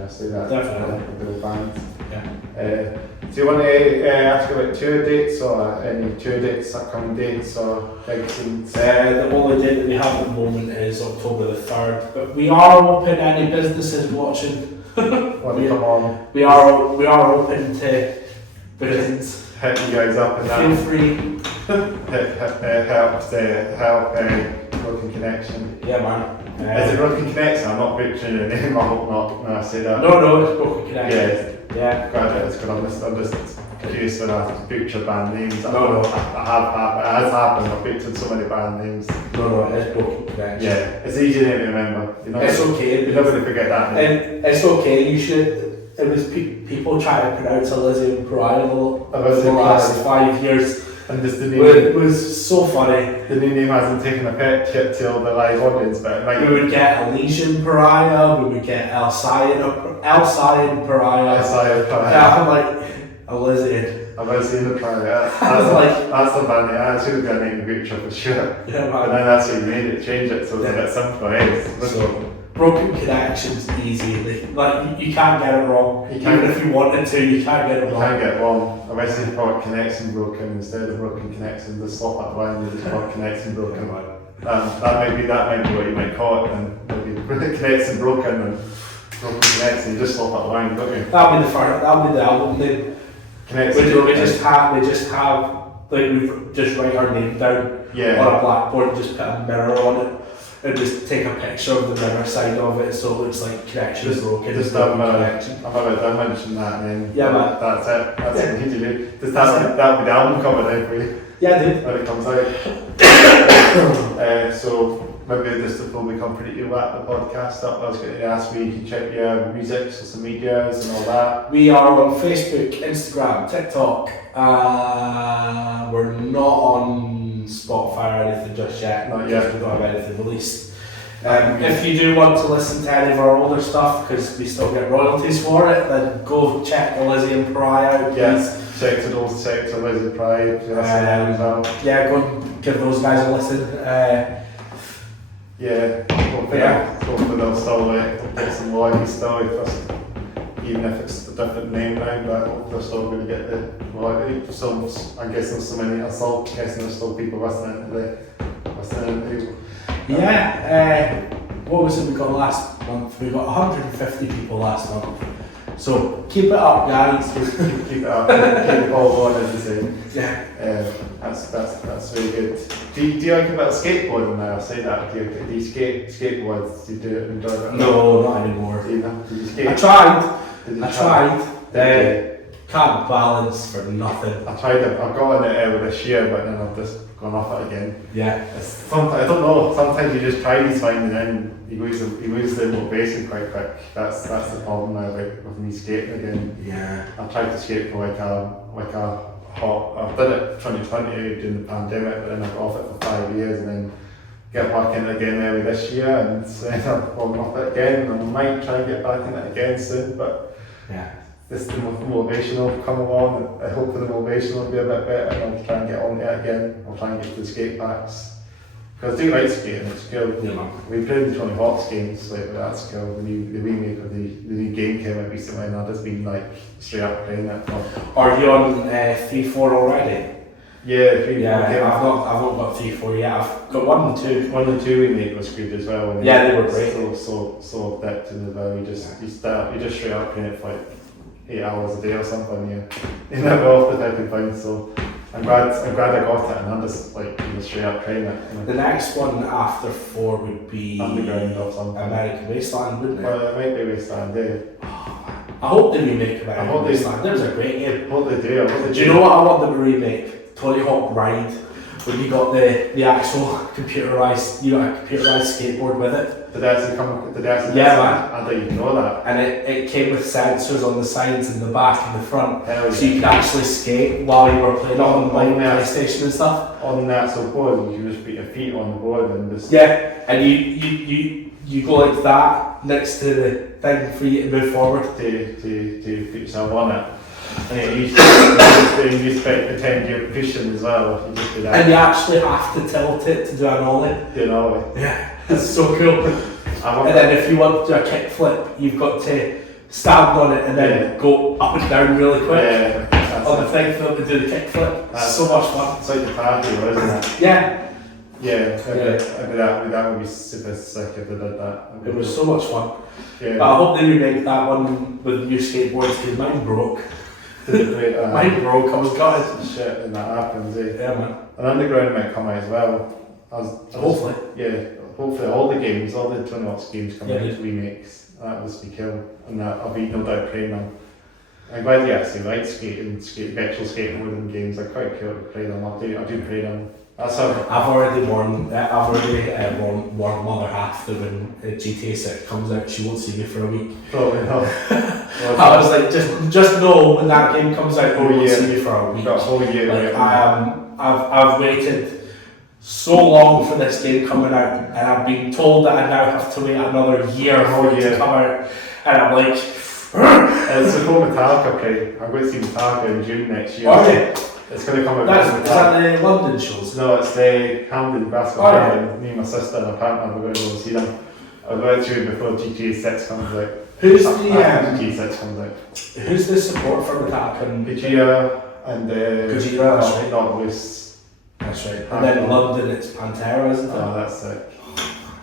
Say that. Definitely. With the band. Yeah. Do you want to ask about tour dates or any tour dates, upcoming dates or big scenes? The only date that we have at the moment is October the 3rd, but we are open to any businesses watching. Want to come on? We are open to bookings. Hit you guys up and Feel that. free. Help Broken Connection. Yeah, man. Is it Broken Connection? I'm not butchering your name, I hope not. No, I say that. No, it's Broken Connection. Yeah. Yeah. Glad it's good. I'm just curious when I butcher band names. No. It has happened. I've butchered so many band names. No, it's Broken Connection. Yeah, it's an easy name to remember. It's okay. You're not going to forget that name. It's okay. You should. It was people trying to pronounce Elysium Pariah over the last 5 years. And just the name. It was so funny. The new name hasn't taken a pet tip till the live audience, but it might. We would get Elysian Pariah, we would get Alcyon Pariah. Yeah, I'm like, Elysian. Elysian Pariah. That's the band name. That should have been a name Butcher for sure. Yeah, man. But then that's what you made it, change it so it's a bit simpler. So, Broken Connection's easy. Like you can't get it wrong. Even if you wanted to, you can't get it wrong. You can't get it wrong. Unless you call it Connection Broken instead of Broken Connection, the swap at line, you just call it Connection Broken. That might be what you might call it, and maybe Connection Broken and Broken Connection. You just swap at line, don't you? That'll be the album name. We just have like we just write our name down on a blackboard and just put a mirror on it. And just take a picture of the mirror side of it so it looks like Connection Broken. Just Connection. I mentioned that and then that's it. That's what you need to do. Just that'll be the album cover then for you. Yeah, dude. When it comes out. So maybe just before we completely wrap the podcast up, I was going to ask where you can check your music, social medias and all that. We are on Facebook, Instagram, TikTok. We're not on Spotify or anything just yet. Not yet. We don't have anything released. If you do want to listen to any of our older stuff, because we still get royalties for it, then go check Elysium Pariah out, please. Yes, check to Elysium Pariah. Yeah, go and give those guys a listen. Hopefully they'll still get some royalty still, even if it's a different name now, but they're still going to get the royalty. So I'm guessing there's still people listening to what was it we got last month? We got 150 people last month. So keep it up, guys. keep it up. Keep it all going, as you say. Yeah. That's really good. Do you like a bit of skateboarding now? I say that. Do you skateboards? Do you enjoy it? No, not anymore. Do you skate? I tried. Can't balance for nothing. I tried it. I've got on it this year, but then I've just gone off it again. Yeah. I don't know. Sometimes you just try these things and then you lose the motivation quite quick. That's the problem now with me skating again. Yeah. I tried to skate for I've done it 2020 during the pandemic, but then I've got off it for 5 years and then get back in it again early this year and then I've gone off it again and I might try and get back in it again soon, but yeah. the motivation will come along. I hope the motivation will be a bit better, and I'll try and get on it again. I'll try and get to the skate parks. Because I do like skating, it's cool. Yeah, man. We played in Tony Hawk's games, like that's cool. The remake of the new game came out recently, and I've just been like straight up playing it. Are you on 3-4 already? Yeah, I've not got 3-4 yet. I've got 1 and 2. 1 and 2 remake was good as well. And yeah, they were great. So addicted as well. You just straight up playing it for like 8 hours a day or something. You never off the type of thing. So I'm glad I got it, and I'm just like straight up playing it. The next one after 4 would be Underground or something. American Wasteland, wouldn't it? Well, it might be Wasteland, I hope they remake American Wasteland. It was a great game. I hope they do. Do you know what I want them to remake? Tony Hawk Ride, when you got the actual computerised skateboard with it. Did they actually come? Yeah, man. I didn't even know that. And it came with sensors on the sides and the back and the front, Hell so you could actually skate while you were playing on like PlayStation and stuff. On the actual board, you can just put your feet on the board and just. Yeah, and you go like that next to the thing for you to move forward. To put yourself on it. And you pretend you're pushing as well. You just do that. And you actually have to tilt it to do an ollie. You know. Yeah, it's so cool. And then if you want to do a kickflip, you've got to stand on it and then go up and down really quick. Yeah. On the thing for them to do the kickflip. It's so much fun. It's like the party, isn't it? Yeah. That would be super sick if they did that. It was so much fun. Yeah. But I hope they remake that one with new skateboards because mine broke. Mine broke, I was gutted. Shit, and that happens, eh? Yeah, man. And Underground might come out as well. Hopefully. Yeah, hopefully all the games, all the Tony Hawk's games come out Yeah. as remakes. That would be cool. And that I'll be no doubt playing them. I'm glad you actually like virtual skateboarding games. They're quite cool to play them. I do play them. I've already warned my other half that when GTA 6 comes out, she won't see me for a week. Probably not. I was like, just know when that game comes out, you won't see me for a week. Got a whole year. Like, I've waited so long for this game coming out, and I've been told that I now have to wait another year for it to come out, and I'm like, it's the whole Metallica play. I'm going to see Metallica in June next year. Okay. It's going to come out. Is that the London shows? No, it's the Camden basketball. And me and my sister and my partner we're going to go and see them. I'll go to you before GTA 6 comes out. Who's GTA 6 comes out? Who's the support for Metallica? Gojira and Gojira, that's right. Not Loose. That's right. And then in London it's Pantera, isn't it? Oh, that's sick.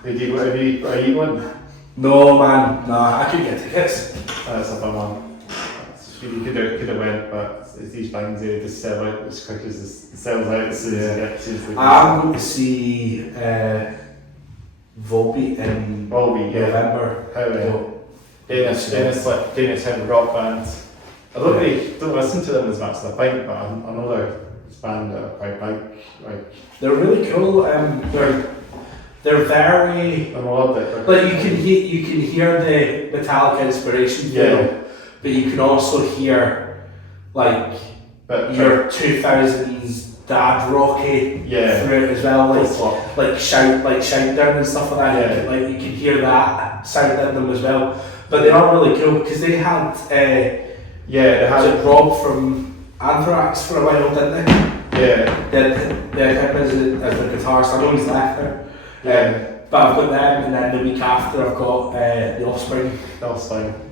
Are you going? No, man. Nah, I couldn't get tickets. That's a bummer. You could have went, but it's these bands they just sell out as quick as it sells out as soon as it gets. I'm going to see Volbeat in November. Danish heavy rock band. I don't listen to them as much as I think, but I know they're this band that are quite big. Like they're really cool. They're very like you can hear the Metallica inspiration. But you can also hear like your 2000s dad rocky through it as well, like Shoutdown and stuff like that. Yeah. You can hear that sound in them as well. But they are really cool because they had Rob from Anthrax for a while, didn't they? Yeah. They had him as the guitarist. I know he's left there. But I've got them, and then the week after I've got the Offspring.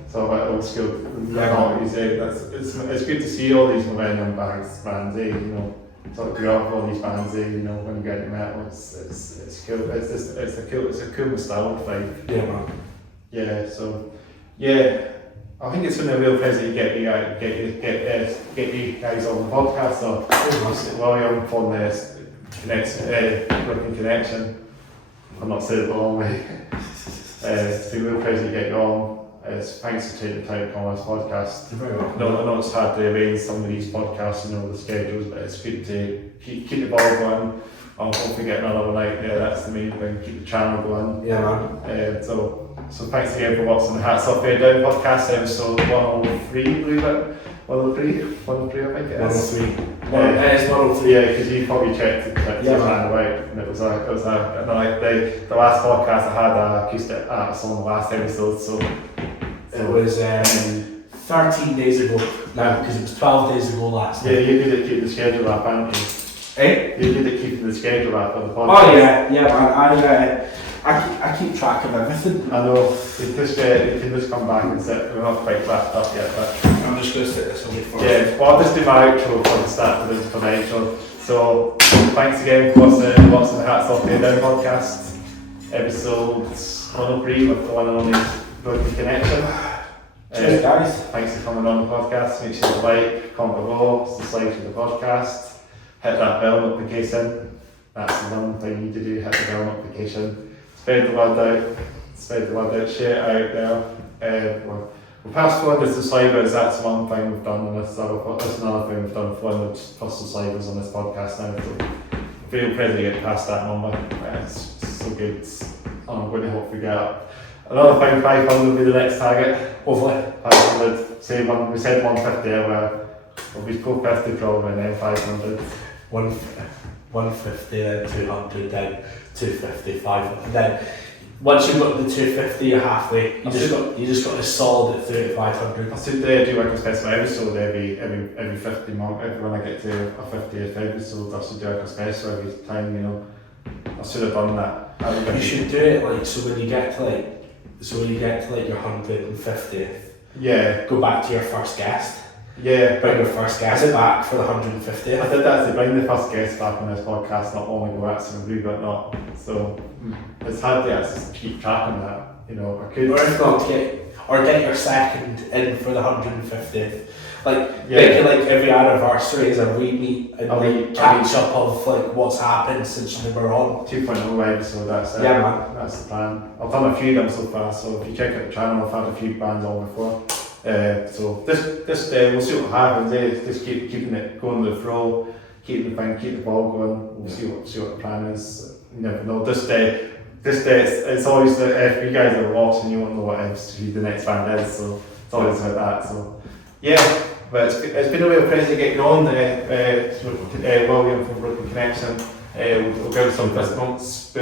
So about old school, it's good to see all these momentum bands, you know, sort of grew up with all these bands, you know, when you get into metal, it's cool. It's a cool nostalgic vibe. Yeah, man. Yeah, so I think it's been a real pleasure to get you guys on the podcast. So welcome for this working connection. I'm not saying it the wrong way. It's been a real pleasure to get you on. Thanks for taking the time to come on this podcast. Very welcome. I know it's hard to arrange some of these podcasts, you know, the schedules, but it's good to keep the ball going. I'll hopefully get another one out there. That's the main thing. Keep the channel going. Yeah, man. So thanks again for watching the Hats Off Head Down podcast episode 103. Believe it. 103, I think it is. 103. It is 103. Yeah, because you probably checked it right, and it was the last podcast I had acoustic artists on the last episode, so it was 13 days ago now, because it was 12 days ago last Yeah, night. you're good at keeping the schedule up, aren't you? Eh? You're good at keeping the schedule up on the podcast. Oh yeah, man. I keep track of everything. I know. You can just come back and sit. We're not quite wrapped up yet, but I'm just going to sit this away first. yeah. Well, I'll just do my outro for the start of this information. So thanks again for watching the Hats Off the Down podcast, episode 103 with the one and only Broken Connection. Cheers, guys. Thanks for coming on the podcast. Make sure you like, comment below, subscribe to the podcast, hit that bell notification. That's the one thing you need to do, hit the bell notification. Spread the word out, share it out there. We're past 400 subscribers, that's one thing we've done on this. That's another thing we've done, 400 plus subscribers on this podcast now. So I feel proud to get past that number. It's so good. I'm going to hopefully get up. Another thing, 500 will be the next target. Hopefully. 500. We said 150 earlier. We'll be 450 probably, and then 500. 150, then 200, then 250, 500. Then once you've got the 250, you're halfway. You just got a solid at 3,500. I should do like a special episode every 50 months. When I get to a 50th episode, I should do like a special every time. You know, I should have done that. You should do it like so when you get to like your 150th. Yeah. Go back to your first guest. Yeah. Bring your first guest back for the 150th. I did that to bring the first guest back on this podcast not long ago, actually, believe it or not. So it's hard to actually keep track of that. You know, I could. Or if not, get your second in for the 150th. Like make it like every anniversary is a re-meet and catch up of like what's happened since you were on. 2.0 episode, that's it. Yeah, man. That's the plan. I've done a few of them so far, so if you check out the channel, I've had a few bands on before. So this we'll see what happens. Just keeping it going with the flow, keep the ball going. We'll see what the plan is. You never know. This day it's always if you guys are watching, you won't know what who the next band is. So it's always like that. So yeah, but it's been a real pleasure getting on. William from Broken Connection. We'll give some fist bumps,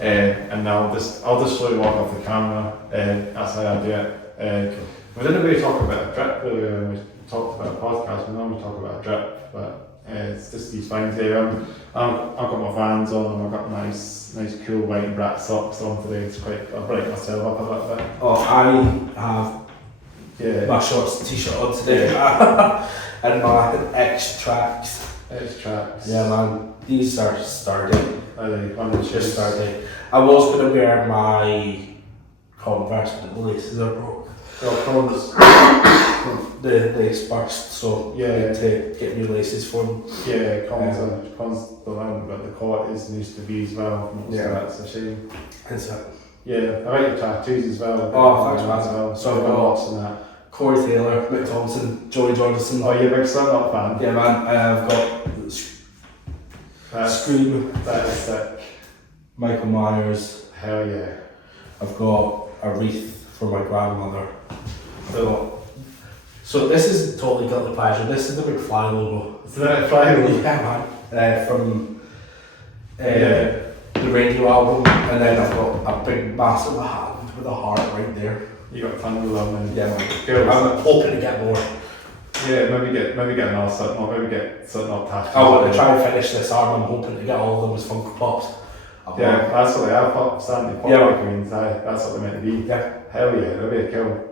and I'll just slowly walk off the camera. That's how I do it. We didn't really talk about a drip really when we talked about a podcast. We normally talk about a drip, but it's just these things there. I've got my Vans on and I've got nice cool white and black socks on today. It's I've brightened myself up a little bit. Oh, I have my shorts t-shirt on today and my X tracks. Yeah, man, these are sturdy. Just sturdy. I was going to wear my Converse, but the laces are broke. The lace burst, so I need to get new laces for them. Yeah, Con's the one, but the quality needs to be as well. That's a shame. Yeah, I like your tattoos as well. Oh, thanks, man. As well. So I've got lots of that. Corey Taylor, Mick Thompson, Joey Jordison. Oh, you're a big Slipknot fan? Yeah, man. I've got Scream. That is sick. Michael Myers. Hell yeah. I've got a wreath for my grandmother. So this is totally guilty pleasure. This is the McFly logo. Is that a fly logo? Yeah, man. From the radio album, and then I've got a big massive hand with a heart right there. You got tons of them. Yeah, man. I'm hoping to get more. Yeah, maybe get another Slipknot, maybe get Slipknot tattoos. I want to try and finish this album. I'm hoping to get all of them as Funko Pops. Yeah, that's what they are, Pop Sandy Pop figurines, that's what they're meant to be. Yeah. Hell yeah, that'll be a kill.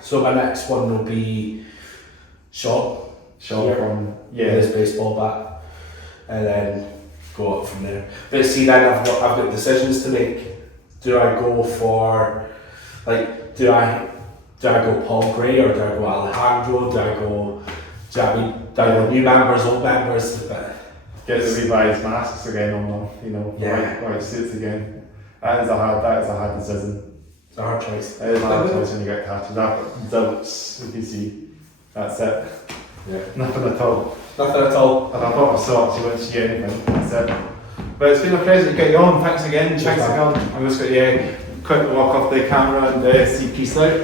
So my next one will be Sean from with his baseball bat, and then go up from there. But see, then I've got decisions to make. Do I go for do I go Paul Gray or do I go Alejandro? Do I go new members, old members? But get the revised masks again on them, you know, white suits again. That is a hard decision. It's a hard choice. It is a hard choice when you get tattoos. I've got zilts, you can see. That's it. Yeah. Nothing at all. Nothing at all. And I've got my socks, you won't see anything. That's it. But it's been a pleasure to get you on. Thanks again. Thanks again. I'm just going to quick walk off the camera and see peace out.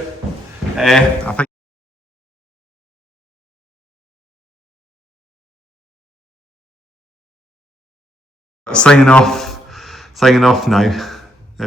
I think. Signing off now.